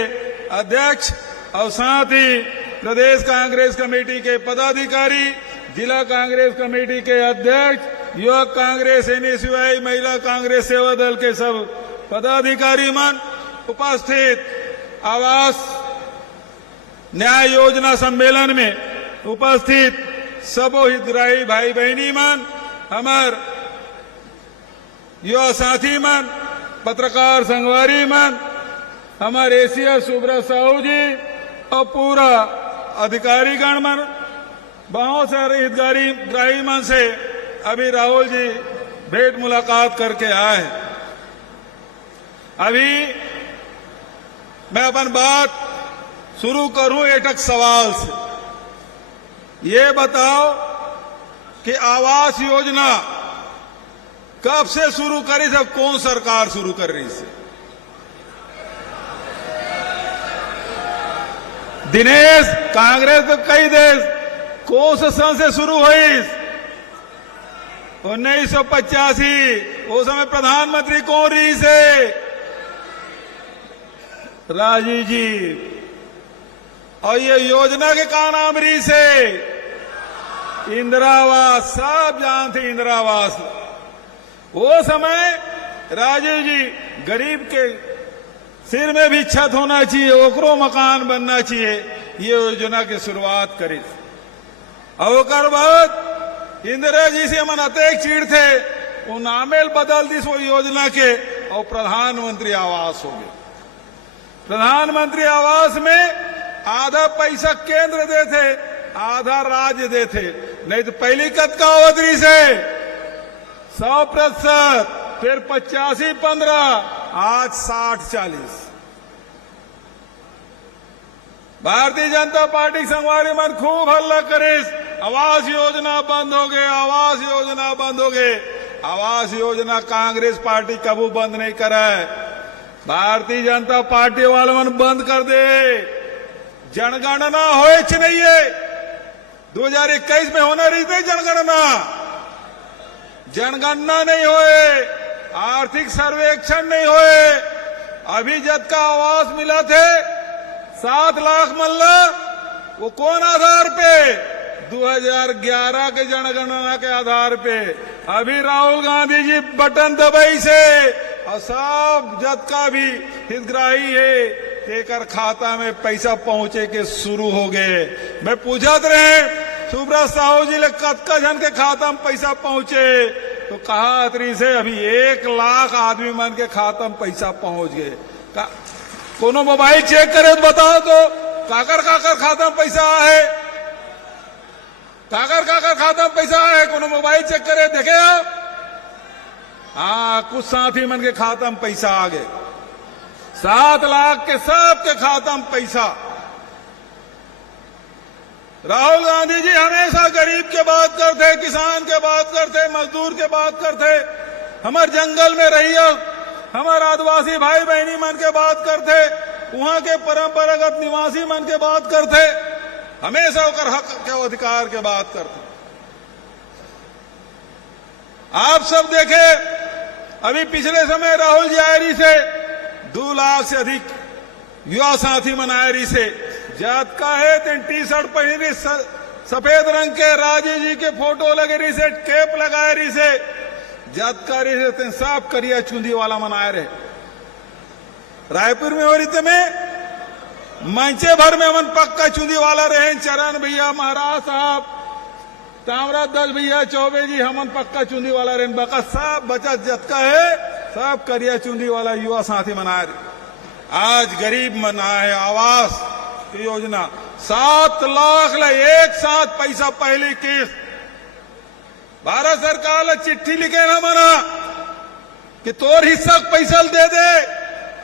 अध्यक्ष और साथ ही प्रदेश कांग्रेस कमेटी के पदाधिकारी, जिला कांग्रेस कमेटी के अध्यक्ष, युवक कांग्रेस, एनएसयूआई, महिला कांग्रेस सेवा दल के सब पदाधिकारी मन, उपस्थित आवास न्याय योजना सम्मेलन में उपस्थित सबो हितग्राही भाई बहनी मन, हमार युवा साथी मन, पत्रकार संगवारी मन, हमारे एसीएस सुब्रत साहू जी और पूरा अधिकारी गण मन, बहुत सारे हितग्राही मन से अभी राहुल जी भेंट मुलाकात करके आए। अभी मैं अपन बात शुरू करूं एक सवाल से। ये बताओ कि आवास योजना कब से शुरू करी, सब कौन सरकार शुरू कर रही से? दिनेश, कांग्रेस तो कई देश कौन से सन से शुरू हुई? 1985। उस समय प्रधानमंत्री कौन रही से? राजीव जी। और ये योजना के का नाम रही से? इंदिरा आवास। सब जानते इंदिरा आवास। वो समय राजीव जी गरीब के सिर में भी छत होना चाहिए, ओकरो मकान बनना चाहिए, ये योजना की शुरुआत करी। और बाद इंदिरा जी से मन अतेक चीड़ थे, वो नामेल बदल दी वो योजना के और प्रधानमंत्री आवास हो गए। प्रधानमंत्री आवास में आधा पैसा केंद्र देते, आधा राज्य देते। नहीं तो पहली कद का अवधि से 100%, फिर 85-15, आज 60-40। भारतीय जनता पार्टी संगवारी मन खूब हल्ला करे, आवास योजना बंद हो गए, आवास योजना बंद हो गए। आवास योजना कांग्रेस पार्टी कबू बंद नहीं करा है। भारतीय जनता पार्टी वाले मन बंद कर दे। जनगणना होए च नहीं है। 2021 में होना रही थी जनगणना, जनगणना नहीं होए, आर्थिक सर्वेक्षण नहीं होए। अभी जब का आवास मिला थे 7 लाख मल्ला, वो कौन आधार पे? 2011 के जनगणना के आधार पे। अभी राहुल गांधी जी बटन दबाई से और सब जब का भी हितग्राही है तेकर खाता में पैसा पहुंचे के शुरू हो गए। मैं पूछत रहे सुब्रत साहू जी ले कतका जन के खाता में पैसा पहुंचे, तो कहा अतरी से अभी 1 लाख आदमी मन के खाता में पैसा पहुंच गए। कोनो मोबाइल चेक करे तो बताओ तो काकर खाता में पैसा है, काकर खाता में पैसा है। कोनो मोबाइल चेक करे देखे आप? हाँ, कुछ साथी मन के खाता में पैसा आ गए। 7 लाख के सब के खाता में पैसा। राहुल गांधी जी हमेशा गरीब के बात करते, किसान के बात करते, मजदूर के बात करते, हमारे जंगल में रहिए, हमारे आदिवासी भाई बहनी मन के बात करते, वहां के परंपरागत निवासी मन के बात करते, हमेशा होकर हक के अधिकार के बात करते। आप सब देखे अभी पिछले समय राहुल जी आयरी से 2 लाख से अधिक युवा साथी मन आयरी से जात का है तेन टी शर्ट पहनी सफेद रंग के, राजीव जी के फोटो लगे रही से, कैप लगाए रही से, जातकारी से साफ करिया चूंदी वाला मनाए रहे। रायपुर में हो रही में मंचे भर में मन पक्का चूंदी वाला रहे। चरण भैया, महाराज साहब, ताम्रध्वज भैया, चौबे जी, हमन पक्का चूंदी वाला रहे। बका सब बचत जतका है सब करिया चूंदी वाला युवा साथी मनाए रहे। आज गरीब मनाए आवास योजना 7 लाख ले एक साथ पैसा पहली किस्त। भारत सरकार ने चिट्ठी लिखे ना मना कि तोर हिस्सा पैसा दे दे,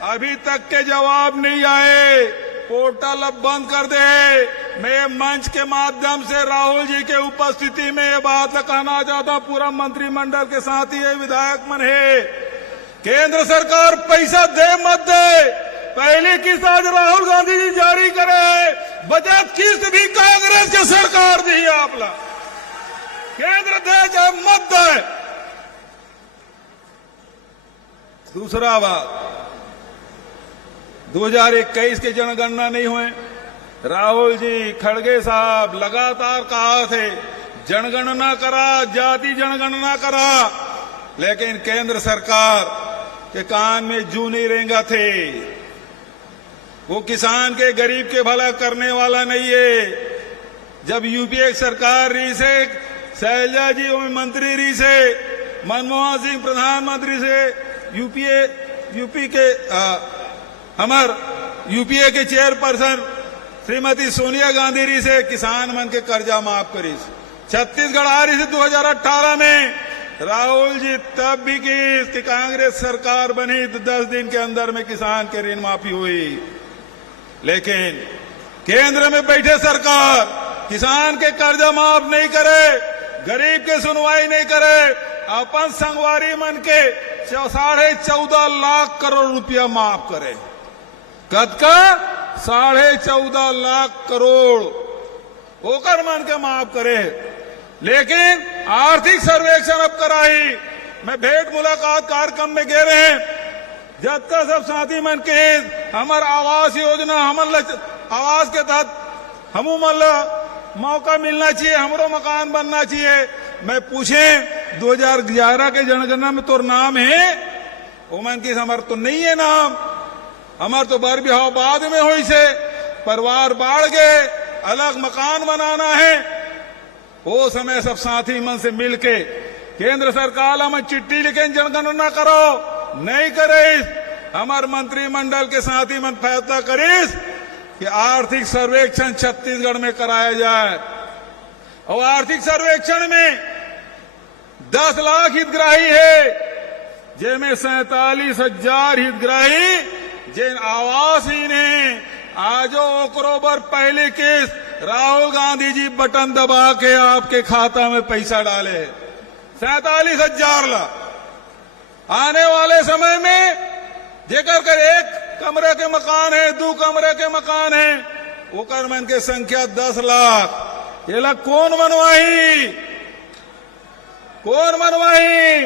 अभी तक के जवाब नहीं आए। पोर्टल अब बंद कर दे। मैं मंच के माध्यम से राहुल जी के उपस्थिति में ये बात कहना चाहता हूं, पूरा मंत्रिमंडल के साथ ही विधायक मन है, केंद्र सरकार पैसा दे मत दे, पहली किस्त आज राहुल गांधी जी जारी करे, बचत किस्त भी कांग्रेस की सरकार दी है आपला, केंद्र दे चाहे मत दे। दूसरा बात, 2021 के जनगणना नहीं हुए। राहुल जी, खड़गे साहब लगातार कहा थे जनगणना करा, जाति जनगणना करा, लेकिन केंद्र सरकार के कान में जू नहीं रेंगा थे। वो किसान के गरीब के भला करने वाला नहीं है। जब यूपीए सरकार रही से, शैलजा जी मंत्री रही से, मनमोहन सिंह प्रधानमंत्री से, यूपी के यूपीए के चेयरपर्सन श्रीमती सोनिया गांधी जी से किसान मन के कर्जा माफ करी। छत्तीसगढ़ आ रही थी 2018 में, राहुल जी तब भी कि कांग्रेस सरकार बनी तो 10 दिन के अंदर में किसान के ऋण माफी हुई। लेकिन केंद्र में बैठे सरकार किसान के कर्जा माफ नहीं करे, गरीब के सुनवाई नहीं करे, अपन संगवारी मन के 14.5 लाख करोड़ रुपया माफ करे। कद का 14.5 लाख करोड़ ओकर मन के माफ करे। लेकिन आर्थिक सर्वेक्षण अब कराई। मैं भेंट मुलाकात कार्यक्रम में गए रहे, जब तक सब साथी मन के हमार आवास योजना, हमार आवास के तहत हमू मन मौका मिलना चाहिए, हमरो मकान बनना चाहिए। मैं पूछे 2011 के जनगणना में तोर नाम है? वो मन की हमार तो नहीं है नाम, हमार तो बर बिहाव बाद में हुई से, परिवार बाढ़ गए, अलग मकान बनाना है। वो समय सब साथी मन से मिलके केंद्र सरकार में चिट्ठी लिखे जनगणना करो, नहीं करिस, हमार मंत्रिमंडल के साथी मन फैसला करिस कि आर्थिक सर्वेक्षण छत्तीसगढ़ में कराया जाए। और आर्थिक सर्वेक्षण में 10 लाख हितग्राही है, जिनमें 47,000 हितग्राही जिन आवासहीन है। आजो ओकरोबर पहले किस्त राहुल गांधी जी बटन दबा के आपके खाता में पैसा डाले 47,000 लाख। आने वाले समय में जेकर कर 1 कमरे के मकान है, 2 कमरे के मकान है, ओकर मन के संख्या 10 लाख। ये ला कौन बनवाही? कौन बनवाही?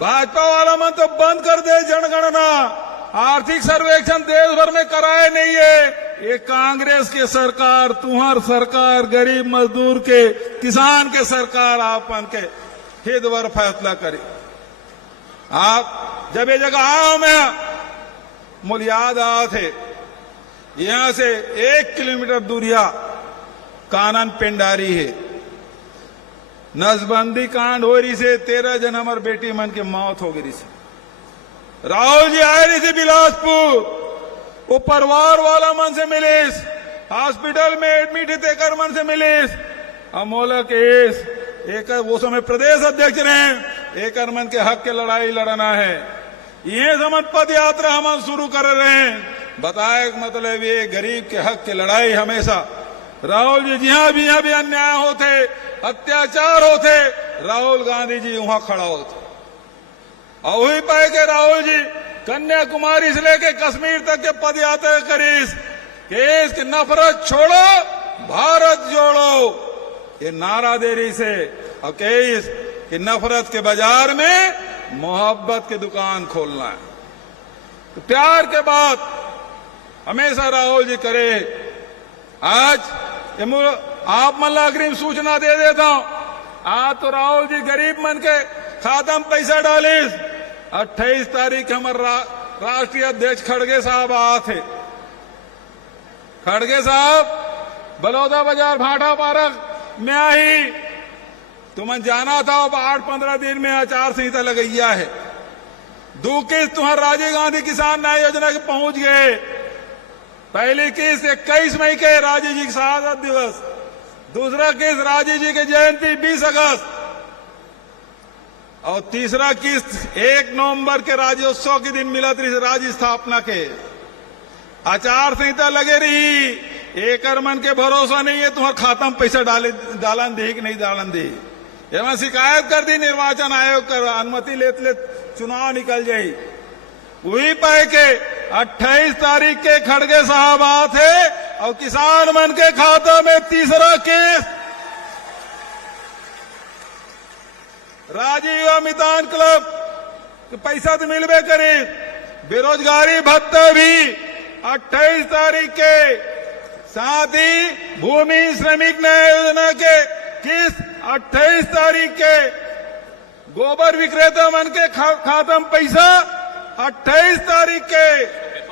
भाजपा वाला मन तो बंद कर दे जनगणना। आर्थिक सर्वेक्षण देश भर में कराए नहीं है, ये कांग्रेस के सरकार, तुम्हार सरकार, गरीब मजदूर के, किसान के सरकार आपन के हित भर फैसला करे। आप जब ये जगह आओ, मैं मुझे याद आ थे, यहां से 1 किलोमीटर दूरिया कानन पेंडारी है। नसबंदी कांड हो रही से 13 जन हमार बेटी मन की मौत हो गई से। राहुल जी आए रही थी बिलासपुर, वो परिवार वाला मन से मिले, हॉस्पिटल में एडमिट थे मन से मिले। अमोला केस एक वो समय प्रदेश अध्यक्ष रहे, एक मन के हक के लड़ाई लड़ना है। ये समझ पद यात्रा हम शुरू कर रहे हैं, बताए मतलब ये गरीब के हक की लड़ाई हमेशा राहुल जी जहां भी अन्याय होते, अत्याचार होते, राहुल गांधी जी वहां खड़ा होते। और वही पाए के राहुल जी कन्याकुमारी से लेके कश्मीर तक के पद यात्रा करीस, केस की नफरत छोड़ो भारत जोड़ो, ये नारा दे रही से। और केस की नफरत के बाजार में मोहब्बत की दुकान खोलना है। तो प्यार के बात हमेशा राहुल जी करे। आज आप मन अग्रिम सूचना दे देता हूं, आज तो राहुल जी गरीब मन के खाता में पैसा डालिस। 28 तारीख हमारे राष्ट्रीय अध्यक्ष खड़गे साहब आए थे। खड़गे साहब बलौदा बाजार भाटा पार्क में आई, तुमन जाना था, अब 8-15 दिन में आचार संहिता लगैया है। 2 किस्त तुम्हारे राजीव गांधी किसान न्याय योजना के पहुंच गए। पहली किस्त 21 मई के राजीव जी का शहादत दिवस, दूसरा किस्त राजीव जी की जयंती 20 अगस्त, और तीसरा किस्त 1 नवंबर के राज्योत्सव के दिन मिला थी राज्य स्थापना के। आचार संहिता लगे रही, एक मन के भरोसा नहीं है, तुम्हारे खाता में पैसा डालन दे कि नहीं डालन दे। एवं शिकायत कर दी निर्वाचन आयोग कर, अनुमति लेते चुनाव निकल जाये। वही पाए के 28 तारीख के खड़गे साहब थे और किसान मन के खाता में तीसरा केस। राजीव अमितान क्लब पैसा तो मिलबे करे, बेरोजगारी भत्ता भी 28 तारीख के, साथ ही भूमि श्रमिक न्याय योजना के किस्त 28 तारीख के, गोबर विक्रेता मन के खाता में पैसा 28 तारीख के।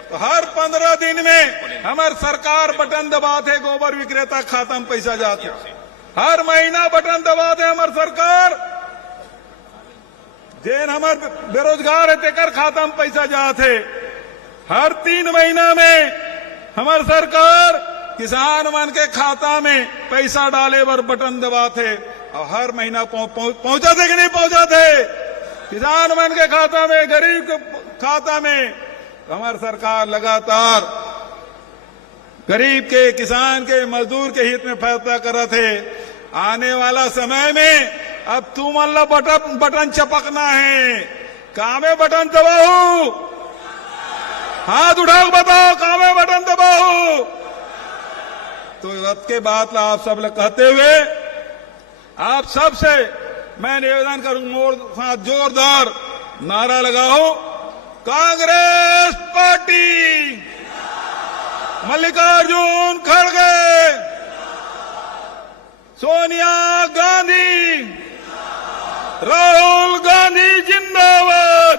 तो हर 15 दिन में हमार सरकार बटन दबाते, गोबर विक्रेता खाता में पैसा जाते। हर महीना बटन दबाते हमार सरकार, जेन हमार बेरोजगार है तेकर खाता में पैसा जाते। हर 3 महीना में हमार सरकार किसान मन के खाता में पैसा डाले बर बटन दबाते और हर महीना पहुंचाते कि नहीं पहुंचाते किसान मन के खाता में, गरीब के खाता में। हमार सरकार लगातार गरीब के, किसान के, मजदूर के हित में फैसला कर रहे थे। आने वाला समय में अब तुम अल्लाह बटन चपकना है, कहाँ में बटन दबाओ, हाथ उठाओ बताओ कहाँ में बटन दबाओ। तो रथ के बात आप सब लोग कहते हुए आप सबसे मैं निवेदन करूंगा, जोरदार नारा लगाओ, कांग्रेस पार्टी, मल्लिकार्जुन खड़गे, सोनिया गांधी, राहुल गांधी जिंदाबाद,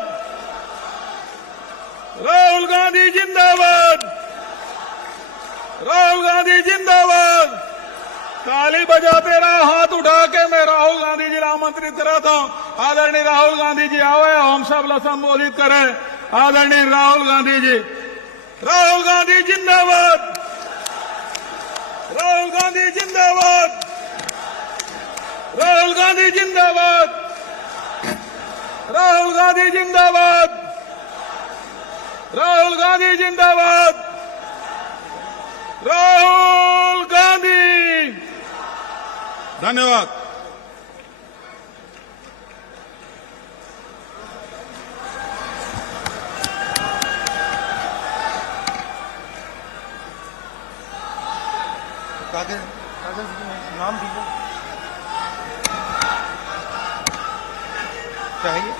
राहुल गांधी जिंदाबाद, राहुल गांधी जिंदाबाद। ताली बजाते रहो, हाथ उठा के मैं राहुल गांधी जी आमंत्रित कराता हूं। आदरणीय राहुल गांधी जी आवे, हम सब लोग संबोधित करें। आदरणीय राहुल गांधी जी, राहुल गांधी जिंदाबाद, राहुल गांधी जिंदाबाद, राहुल गांधी जिंदाबाद, राहुल गांधी जिंदाबाद, राहुल गांधी जिंदाबाद, राहुल गांधी। धन्यवाद। नाम दीजिए चाहिए।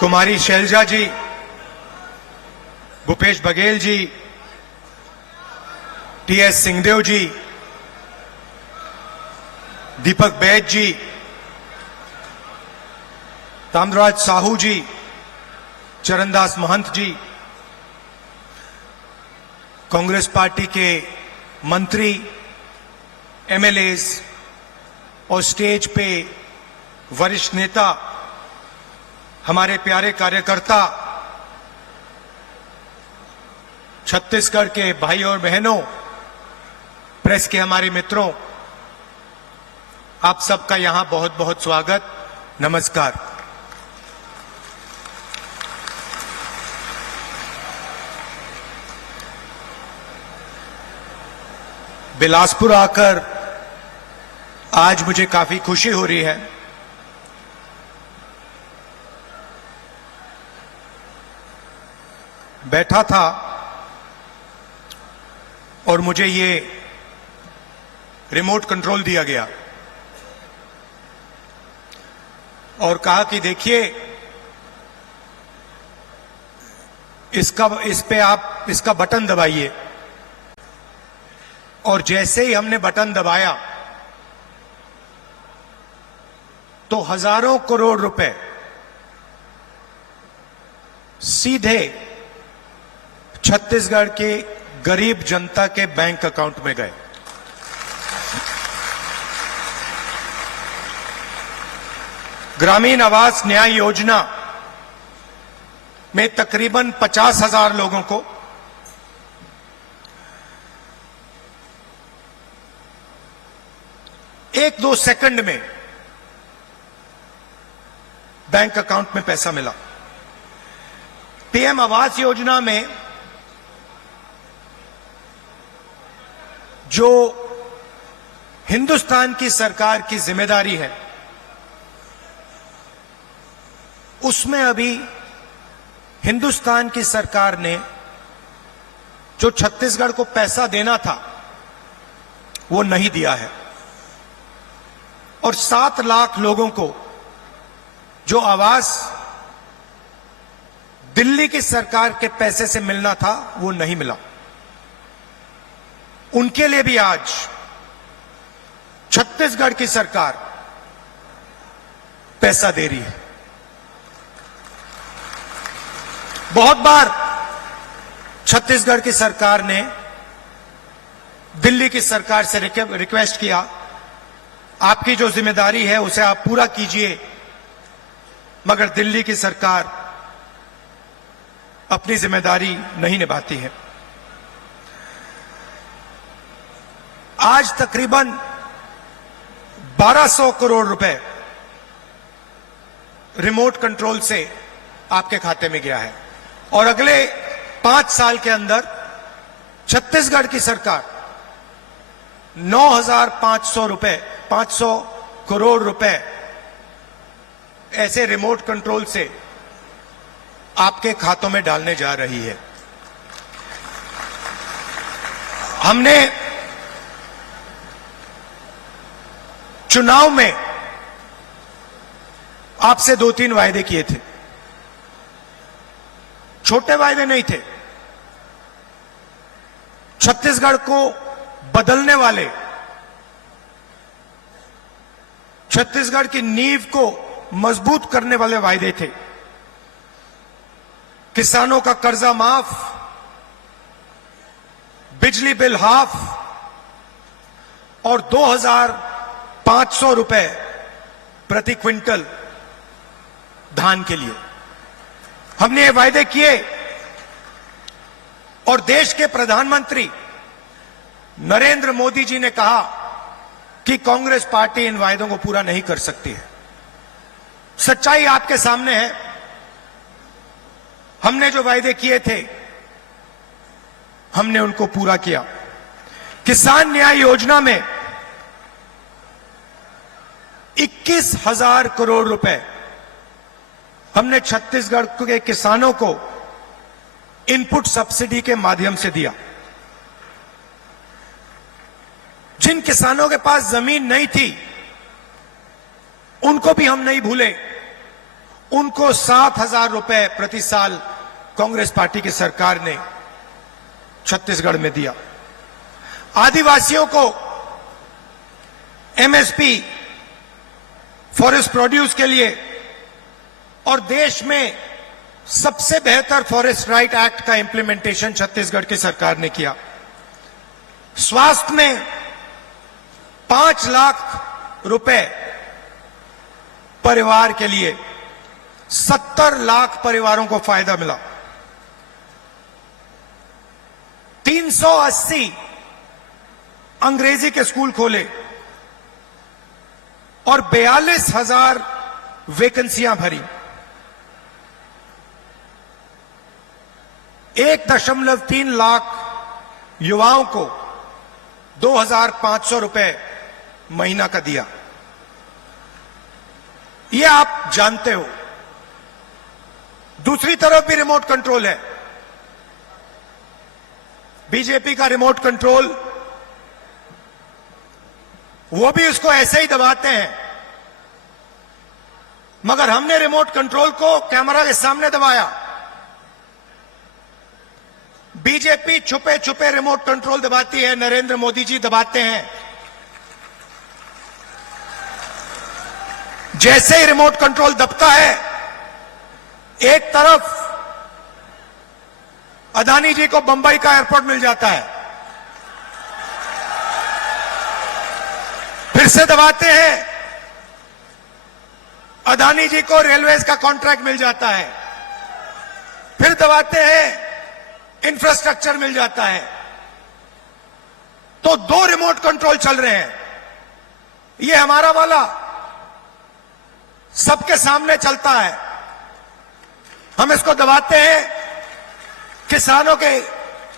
कुमारी शैलजा जी, भूपेश बघेल जी, टीएस सिंहदेव जी, दीपक बैज जी, ताम्रराज साहू जी, चरणदास महंत जी, कांग्रेस पार्टी के मंत्री, एमएलएस और स्टेज पे वरिष्ठ नेता, हमारे प्यारे कार्यकर्ता, छत्तीसगढ़ के भाई और बहनों, प्रेस के हमारे मित्रों, आप सबका यहां बहुत बहुत स्वागत, नमस्कार। बिलासपुर आकर आज मुझे काफी खुशी हो रही है। बैठा था और मुझे ये रिमोट कंट्रोल दिया गया और कहा कि देखिए इस पे आप इसका बटन दबाइए। और जैसे ही हमने बटन दबाया तो हजारों करोड़ रुपए सीधे छत्तीसगढ़ के गरीब जनता के बैंक अकाउंट में गए। ग्रामीण आवास न्याय योजना में तकरीबन 50,000 लोगों को 1-2 सेकंड में बैंक अकाउंट में पैसा मिला। पीएम आवास योजना में जो हिंदुस्तान की सरकार की जिम्मेदारी है, उसमें अभी हिंदुस्तान की सरकार ने जो छत्तीसगढ़ को पैसा देना था वो नहीं दिया है, और 7 लाख लोगों को जो आवास दिल्ली की सरकार के पैसे से मिलना था वो नहीं मिला। उनके लिए भी आज छत्तीसगढ़ की सरकार पैसा दे रही है। बहुत बार छत्तीसगढ़ की सरकार ने दिल्ली की सरकार से रिक्वेस्ट किया, आपकी जो जिम्मेदारी है उसे आप पूरा कीजिए, मगर दिल्ली की सरकार अपनी जिम्मेदारी नहीं निभाती है। आज तकरीबन 1200 करोड़ रुपए रिमोट कंट्रोल से आपके खाते में गया है, और अगले 5 साल के अंदर छत्तीसगढ़ की सरकार 500 करोड़ रुपए ऐसे रिमोट कंट्रोल से आपके खातों में डालने जा रही है। हमने चुनाव में आपसे 2-3 वायदे किए थे। छोटे वायदे नहीं थे, छत्तीसगढ़ को बदलने वाले, छत्तीसगढ़ की नींव को मजबूत करने वाले वायदे थे। किसानों का कर्जा माफ, बिजली बिल हाफ और 2500 रुपए प्रति क्विंटल धान के लिए हमने ये वायदे किए, और देश के प्रधानमंत्री नरेंद्र मोदी जी ने कहा कि कांग्रेस पार्टी इन वायदों को पूरा नहीं कर सकती है। सच्चाई आपके सामने है, हमने जो वायदे किए थे हमने उनको पूरा किया। किसान न्याय योजना में 21,000 करोड़ रुपए हमने छत्तीसगढ़ के किसानों को इनपुट सब्सिडी के माध्यम से दिया। जिन किसानों के पास जमीन नहीं थी उनको भी हम नहीं भूले, उनको 7,000 रुपए प्रति साल कांग्रेस पार्टी की सरकार ने छत्तीसगढ़ में दिया। आदिवासियों को एमएसपी फॉरेस्ट प्रोड्यूस के लिए, और देश में सबसे बेहतर फॉरेस्ट राइट एक्ट का इंप्लीमेंटेशन छत्तीसगढ़ की सरकार ने किया। स्वास्थ्य में 5 लाख रुपए परिवार के लिए 70 लाख परिवारों को फायदा मिला। 380 अंग्रेजी के स्कूल खोले और 42,000 वैकेंसियां भरी। 1.3 लाख युवाओं को 2,500 रुपए महीना का दिया। ये आप जानते हो। दूसरी तरफ भी रिमोट कंट्रोल है। बीजेपी का रिमोट कंट्रोल, वो भी उसको ऐसे ही दबाते हैं, मगर हमने रिमोट कंट्रोल को कैमरा के सामने दबाया। बीजेपी छुपे छुपे रिमोट कंट्रोल दबाती है, नरेंद्र मोदी जी दबाते हैं। जैसे ही रिमोट कंट्रोल दबता है, एक तरफ अदानी जी को बंबई का एयरपोर्ट मिल जाता है, फिर से दबाते हैं, अदानी जी को रेलवेज का कॉन्ट्रैक्ट मिल जाता है, फिर दबाते हैं, इंफ्रास्ट्रक्चर मिल जाता है। तो 2 रिमोट कंट्रोल चल रहे हैं। ये हमारा वाला सबके सामने चलता है। हम इसको दबाते हैं, किसानों के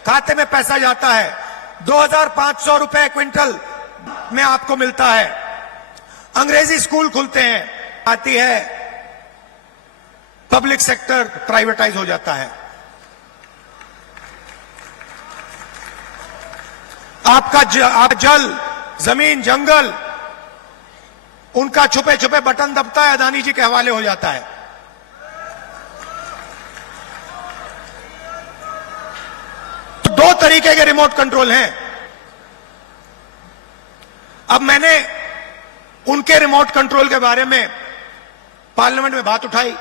खाते में पैसा जाता है, 2500 रुपए क्विंटल में आपको मिलता है। अंग्रेजी स्कूल खुलते हैं, आती है, पब्लिक सेक्टर प्राइवेटाइज हो जाता है। आपका जल, जमीन, जंगल, उनका छुपे छुपे बटन दबता है, अदानी जी के हवाले हो जाता है। तो 2 तरीके के रिमोट कंट्रोल हैं। अब मैंने उनके रिमोट कंट्रोल के बारे में पार्लियामेंट में बात उठाई।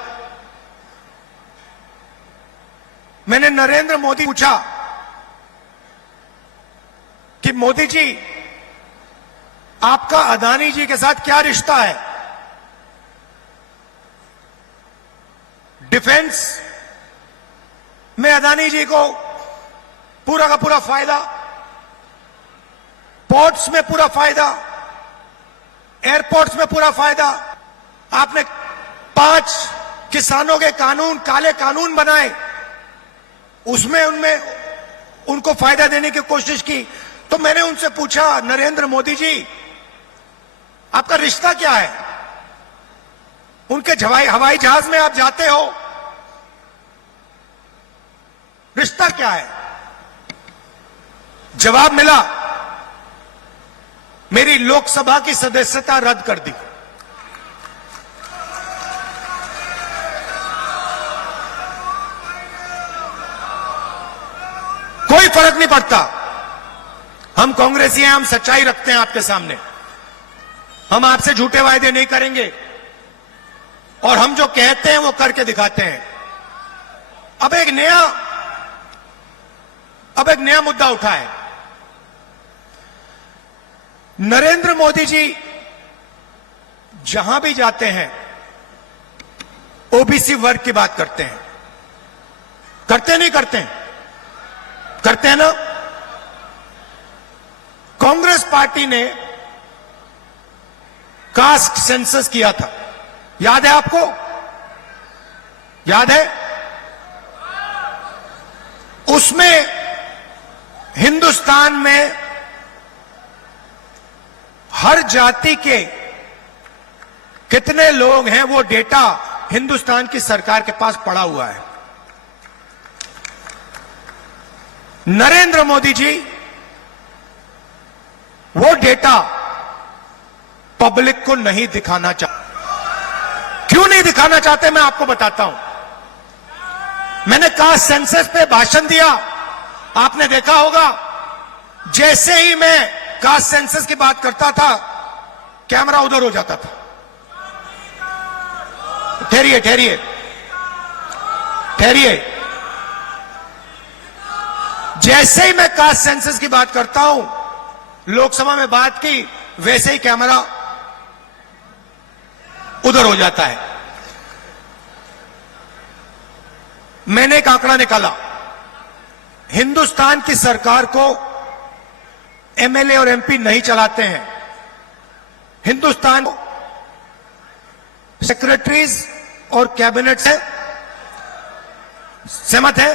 मैंने नरेंद्र मोदी पूछा कि मोदी जी, आपका अदानी जी के साथ क्या रिश्ता है? डिफेंस में अदानी जी को पूरा का पूरा फायदा, पोर्ट्स में पूरा फायदा, एयरपोर्ट्स में पूरा फायदा। आपने 5 किसानों के कानून, काले कानून बनाए, उसमें उनको फायदा देने की कोशिश की। तो मैंने उनसे पूछा, नरेंद्र मोदी जी, आपका रिश्ता क्या है? उनके हवाई जहाज में आप जाते हो, रिश्ता क्या है? जवाब मिला, मेरी लोकसभा की सदस्यता रद्द कर दी। कोई फर्क नहीं पड़ता, हम कांग्रेसी हैं, हम सच्चाई रखते हैं आपके सामने। हम आपसे झूठे वायदे नहीं करेंगे और हम जो कहते हैं वो करके दिखाते हैं। अब एक नया मुद्दा उठा है। नरेंद्र मोदी जी जहां भी जाते हैं ओबीसी वर्ग की बात करते हैं। करते नहीं करते? करते हैं ना? कांग्रेस पार्टी ने कास्ट सेंसस किया था, याद है आपको? याद है? उसमें हिंदुस्तान में हर जाति के कितने लोग हैं वो डेटा हिंदुस्तान की सरकार के पास पड़ा हुआ है। नरेंद्र मोदी जी वो डेटा पब्लिक को नहीं दिखाना चाहते। क्यों नहीं दिखाना चाहते, मैं आपको बताता हूं। मैंने कास्ट सेंसस पे भाषण दिया, आपने देखा होगा, जैसे ही मैं कास्ट सेंसस की बात करता था, कैमरा उधर हो जाता था। ठहरिए ठहरिए ठहरिए, जैसे ही मैं कास्ट सेंसस की बात करता हूं, लोकसभा में बात की, वैसे ही कैमरा उधर हो जाता है। मैंने एक आंकड़ा निकाला, हिंदुस्तान की सरकार को एमएलए और एमपी नहीं चलाते हैं। हिंदुस्तान सेक्रेटरीज और कैबिनेट से सहमत है।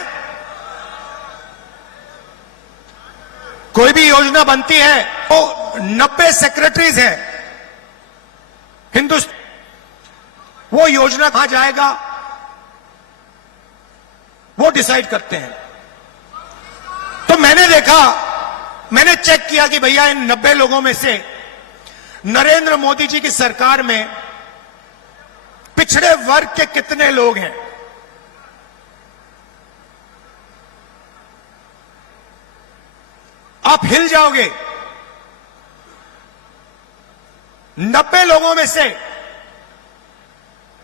कोई भी योजना बनती है तो 90 सेक्रेटरीज हैं हिंदुस्तान। वो योजना कहां जाएगा वो डिसाइड करते हैं। तो मैंने देखा, मैंने चेक किया कि भैया इन 90 लोगों में से नरेंद्र मोदी जी की सरकार में पिछड़े वर्ग के कितने लोग हैं। आप हिल जाओगे। 90 लोगों में से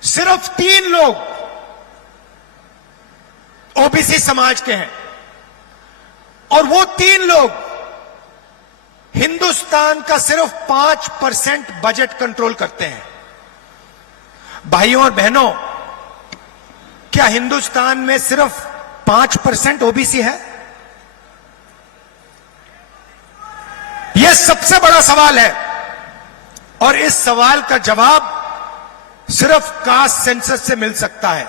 सिर्फ 3 लोग ओबीसी समाज के हैं, और वो 3 लोग हिंदुस्तान का सिर्फ 5% बजट कंट्रोल करते हैं। भाइयों और बहनों, क्या हिंदुस्तान में सिर्फ 5% ओबीसी है? यह सबसे बड़ा सवाल है। और इस सवाल का जवाब सिर्फ कास्ट सेंसस से मिल सकता है।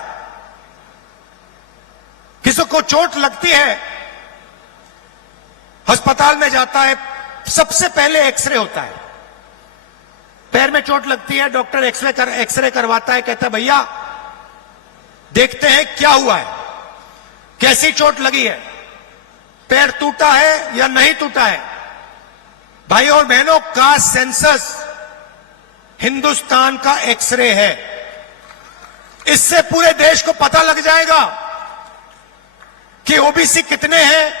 किसी को चोट लगती है, अस्पताल में जाता है, सबसे पहले एक्सरे होता है। पैर में चोट लगती है, डॉक्टर एक्सरे करवाता है, कहता है भैया देखते हैं क्या हुआ है, कैसी चोट लगी है, पैर टूटा है या नहीं टूटा है। भाइयों और बहनों, कास्ट सेंसस हिंदुस्तान का एक्सरे है। इससे पूरे देश को पता लग जाएगा कि ओबीसी कितने हैं,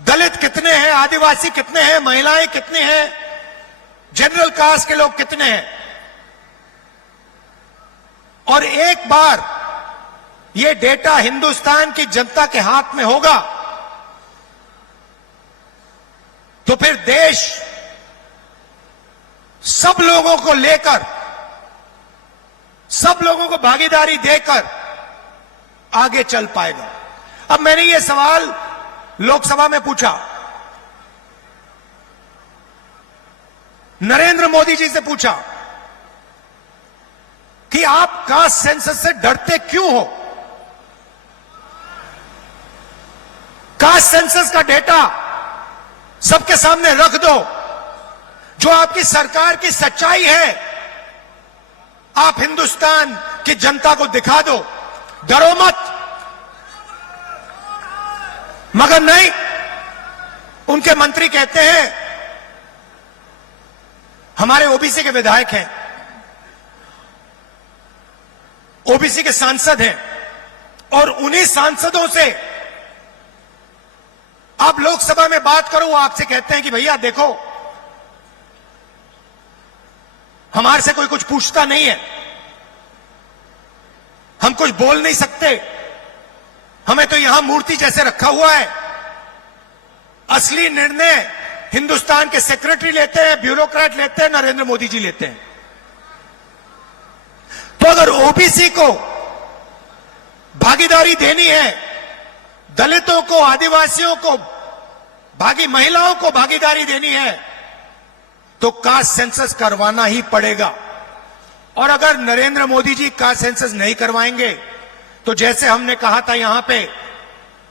दलित कितने हैं, आदिवासी कितने हैं, महिलाएं कितनी हैं, जनरल कास्ट के लोग कितने हैं। और एक बार ये डेटा हिंदुस्तान की जनता के हाथ में होगा तो फिर देश सब लोगों को लेकर, सब लोगों को भागीदारी देकर आगे चल पाएगा। अब मैंने ये सवाल लोकसभा में पूछा, नरेंद्र मोदी जी से पूछा कि आप कास्ट सेंसस से डरते क्यों हो। कास्ट सेंसस का डेटा सबके सामने रख दो, जो आपकी सरकार की सच्चाई है आप हिंदुस्तान की जनता को दिखा दो, डरो मत। मगर नहीं, उनके मंत्री कहते हैं हमारे ओबीसी के विधायक हैं, ओबीसी के सांसद हैं, और उन्हीं सांसदों से आप लोकसभा में बात करो, वो आपसे कहते हैं कि भैया देखो हमारे से कोई कुछ पूछता नहीं है, हम कुछ बोल नहीं सकते, हमें तो यहां मूर्ति जैसे रखा हुआ है। असली निर्णय हिंदुस्तान के सेक्रेटरी लेते हैं, ब्यूरोक्रेट लेते हैं, नरेंद्र मोदी जी लेते हैं। तो अगर ओबीसी को भागीदारी देनी है, दलितों को, आदिवासियों को, महिलाओं को भागीदारी देनी है, तो कास्ट सेंसस करवाना ही पड़ेगा। और अगर नरेंद्र मोदी जी कास्ट सेंसस नहीं करवाएंगे तो जैसे हमने कहा था यहां पे,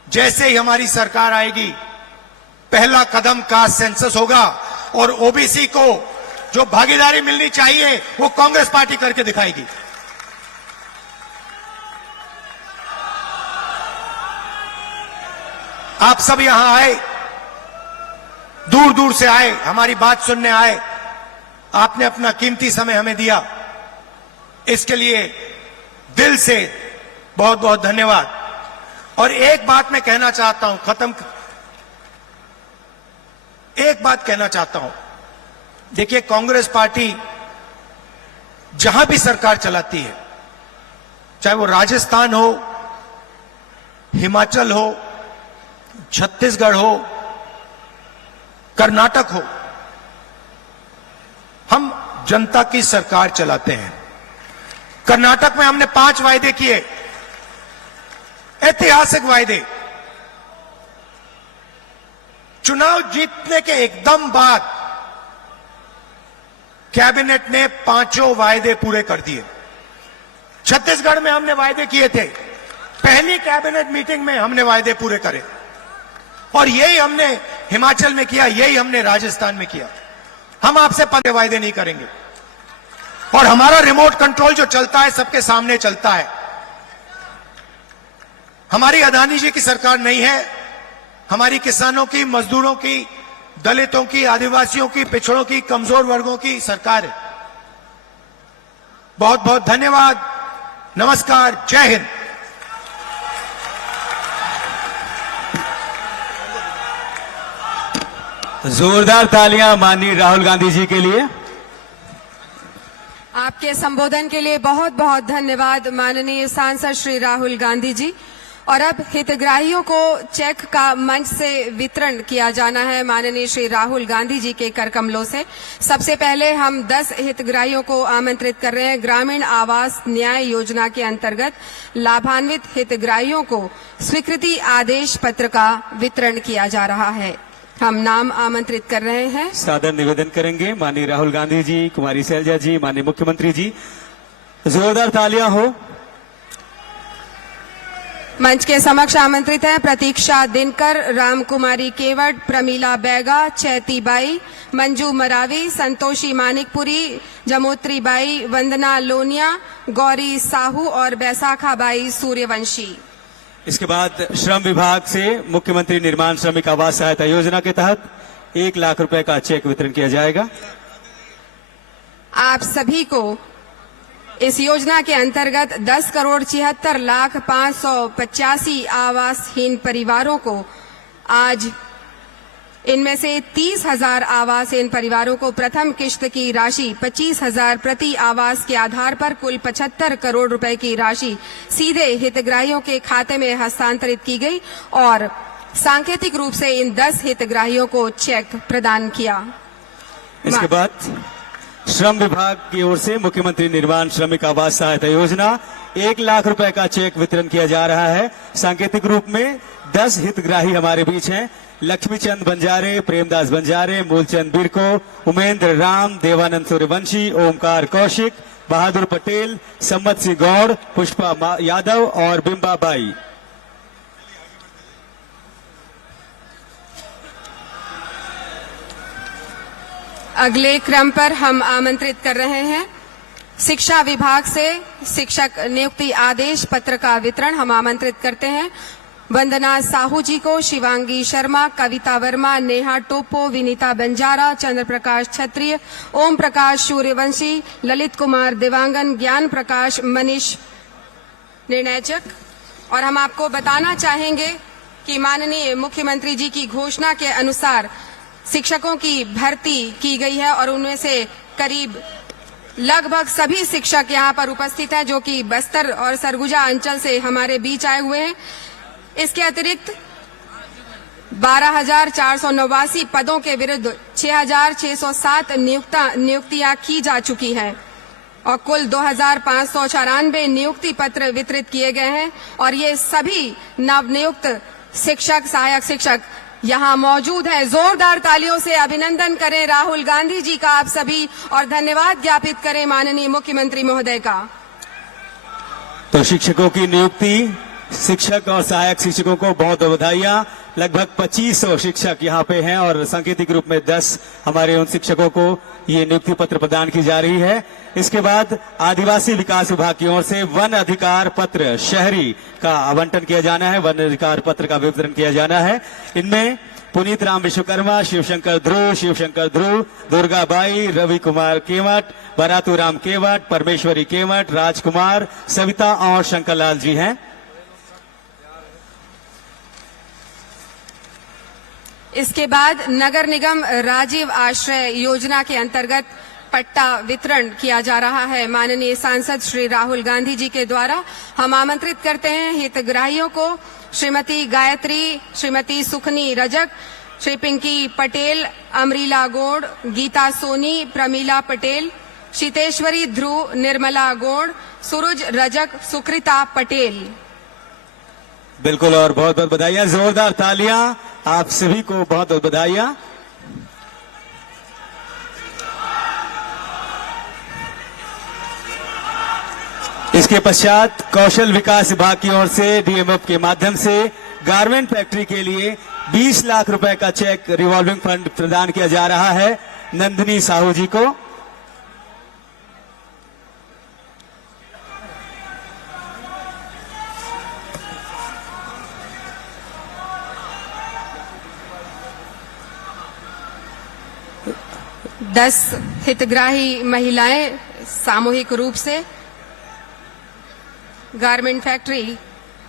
जैसे ही हमारी सरकार आएगी पहला कदम कास्ट सेंसस होगा, और ओबीसी को जो भागीदारी मिलनी चाहिए वो कांग्रेस पार्टी करके दिखाएगी। आप सब यहां आए, दूर दूर से आए, हमारी बात सुनने आए, आपने अपना कीमती समय हमें दिया, इसके लिए दिल से बहुत बहुत धन्यवाद। और एक बात मैं कहना चाहता हूं, एक बात कहना चाहता हूं, देखिए कांग्रेस पार्टी जहां भी सरकार चलाती है, चाहे वो राजस्थान हो, हिमाचल हो, छत्तीसगढ़ हो, कर्नाटक हो, हम जनता की सरकार चलाते हैं। कर्नाटक में हमने 5 वायदे किए, ऐतिहासिक वायदे। चुनाव जीतने के एकदम बाद कैबिनेट ने 5 वायदे पूरे कर दिए। छत्तीसगढ़ में हमने वायदे किए थे, पहली कैबिनेट मीटिंग में हमने वायदे पूरे करे, और यही हमने हिमाचल में किया, यही हमने राजस्थान में किया। हम आपसे 15 वायदे नहीं करेंगे, और हमारा रिमोट कंट्रोल जो चलता है सबके सामने चलता है। हमारी अदानी जी की सरकार नहीं है, हमारी किसानों की, मजदूरों की, दलितों की, आदिवासियों की, पिछड़ों की, कमजोर वर्गों की सरकार है। बहुत बहुत धन्यवाद, नमस्कार, जय हिंद। जोरदार तालियां माननीय राहुल गांधी जी के लिए। आपके संबोधन के लिए बहुत बहुत धन्यवाद माननीय सांसद श्री राहुल गांधी जी। और अब हितग्राहियों को चेक का मंच से वितरण किया जाना है माननीय श्री राहुल गांधी जी के कर कमलों से। सबसे पहले हम 10 हितग्राहियों को आमंत्रित कर रहे हैं। ग्रामीण आवास न्याय योजना के अंतर्गत लाभान्वित हितग्राहियों को स्वीकृति आदेश पत्र का वितरण किया जा रहा है। हम नाम आमंत्रित कर रहे हैं। सादर निवेदन करेंगे माननीय राहुल गांधी जी, कुमारी शैलजा जी, माननीय मुख्यमंत्री जी। जोरदार तालियां हो। मंच के समक्ष आमंत्रित हैं प्रतीक्षा दिनकर, राम कुमारी केवट, प्रमीला बैगा, चैती बाई, मंजू मरावी, संतोषी मानिकपुरी, जमोत्री बाई, वंदना लोनिया, गौरी साहू और बैसाखा बाई सूर्यवंशी। इसके बाद श्रम विभाग से मुख्यमंत्री निर्माण श्रमिक आवास सहायता योजना के तहत 1 लाख रुपए का चेक वितरण किया जाएगा। आप सभी को इस योजना के अंतर्गत 10,76,05,85 आवासहीन परिवारों को आज इनमें से 30,000 आवासहीन परिवारों को प्रथम किश्त की राशि 25,000 प्रति आवास के आधार पर कुल 75 करोड़ रुपए की राशि सीधे हितग्राहियों के खाते में हस्तांतरित की गई और सांकेतिक रूप से इन 10 हितग्राहियों को चेक प्रदान किया। इसके बाद श्रम विभाग की ओर से मुख्यमंत्री निर्माण श्रमिक आवास सहायता योजना 1 लाख रुपए का चेक वितरण किया जा रहा है। सांकेतिक रूप में 10 हितग्राही हमारे बीच हैं। लक्ष्मीचंद बंजारे, प्रेमदास बंजारे, मूलचंद बिरको, उमेंद्र राम, देवानंद सूर्यवंशी, ओमकार कौशिक, बहादुर पटेल, सम्मत सिंह गौड़, पुष्पा यादव और बिंबा बाई। अगले क्रम पर हम आमंत्रित कर रहे हैं शिक्षा विभाग से शिक्षक नियुक्ति आदेश पत्र का वितरण हम आमंत्रित करते हैं वंदना साहू जी को, शिवांगी शर्मा, कविता वर्मा, नेहा टोपो, विनीता बंजारा, चंद्र प्रकाश क्षत्रिय, ओम प्रकाश सूर्यवंशी, ललित कुमार दिवांगन, ज्ञान प्रकाश, मनीष निर्णयचक। और हम आपको बताना चाहेंगे कि माननीय मुख्यमंत्री जी की घोषणा के अनुसार शिक्षकों की भर्ती की गई है और उनमें से करीब लगभग सभी शिक्षक यहाँ पर उपस्थित हैं जो कि बस्तर और सरगुजा अंचल से हमारे बीच आए हुए हैं। इसके अतिरिक्त 12,489 पदों के विरुद्ध 6,607 नियुक्तियां की जा चुकी हैं और कुल 2,594 नियुक्ति पत्र वितरित किए गए हैं और ये सभी नवनियुक्त शिक्षक, सहायक शिक्षक यहाँ मौजूद हैं। जोरदार तालियों से अभिनंदन करें राहुल गांधी जी का आप सभी और धन्यवाद ज्ञापित करें माननीय मुख्यमंत्री महोदय का। तो शिक्षकों की नियुक्ति, शिक्षक और सहायक शिक्षकों को बहुत बधाइयां। लगभग 2500 शिक्षक यहाँ पे हैं और सांकेतिक रूप में 10 हमारे उन शिक्षकों को ये नियुक्ति पत्र प्रदान की जा रही है। इसके बाद आदिवासी विकास विभाग की ओर से वन अधिकार पत्र शहरी का आवंटन किया जाना है, वन अधिकार पत्र का वितरण किया जाना है। इनमें पुनीत राम विश्वकर्मा, शिवशंकर ध्रुव, दुर्गा बाई, रवि कुमार केवट, बरातू राम केवट, परमेश्वरी केवट, राजकुमार, सविता और शंकरलाल जी हैं। इसके बाद नगर निगम राजीव आश्रय योजना के अंतर्गत पट्टा वितरण किया जा रहा है माननीय सांसद श्री राहुल गांधी जी के द्वारा। हम आमंत्रित करते हैं हितग्राहियों को श्रीमती गायत्री, श्रीमती सुखनी रजक, श्री पिंकी पटेल, अमरीला गोड़, गीता सोनी, प्रमीला पटेल, शीतेश्वरी ध्रुव, निर्मला गोड़, सूरज रजक, सुकृता पटेल। बिल्कुल और बहुत बहुत बधाइयां, जोरदार तालियां आप सभी को, बहुत बहुत बधाइयां। इसके पश्चात कौशल विकास विभाग की ओर से डीएमएफ के माध्यम से गारमेंट फैक्ट्री के लिए 20 लाख रुपए का चेक रिवॉल्विंग फंड प्रदान किया जा रहा है नंदिनी साहू जी को। दस हितग्राही महिलाएं सामूहिक रूप से गारमेंट फैक्ट्री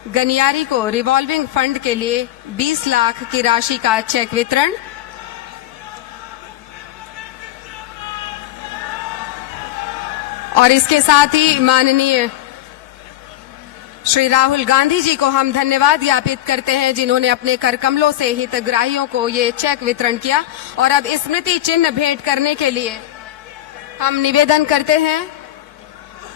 गनियारी को रिवॉल्विंग फंड के लिए 20 लाख की राशि का चेक वितरण। और इसके साथ ही माननीय श्री राहुल गांधी जी को हम धन्यवाद ज्ञापित करते हैं जिन्होंने अपने करकमलों से हितग्राहियों को ये चेक वितरण किया। और अब स्मृति चिन्ह भेंट करने के लिए हम निवेदन करते हैं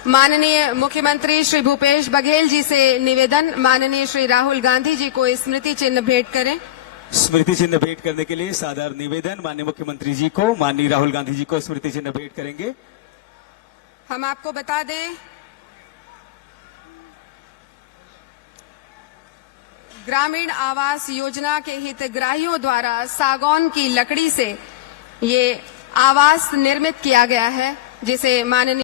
माननीय मुख्यमंत्री श्री भूपेश बघेल जी से निवेदन, माननीय श्री राहुल गांधी जी को स्मृति चिन्ह भेंट करें। स्मृति चिन्ह भेंट करने के लिए सादर निवेदन माननीय मुख्यमंत्री जी को, माननीय राहुल गांधी जी को स्मृति चिन्ह भेंट करेंगे। हम आपको बता दें, ग्रामीण आवास योजना के हितग्राहियों द्वारा सागौन की लकड़ी से ये आवास निर्मित किया गया है, जिसे माननीय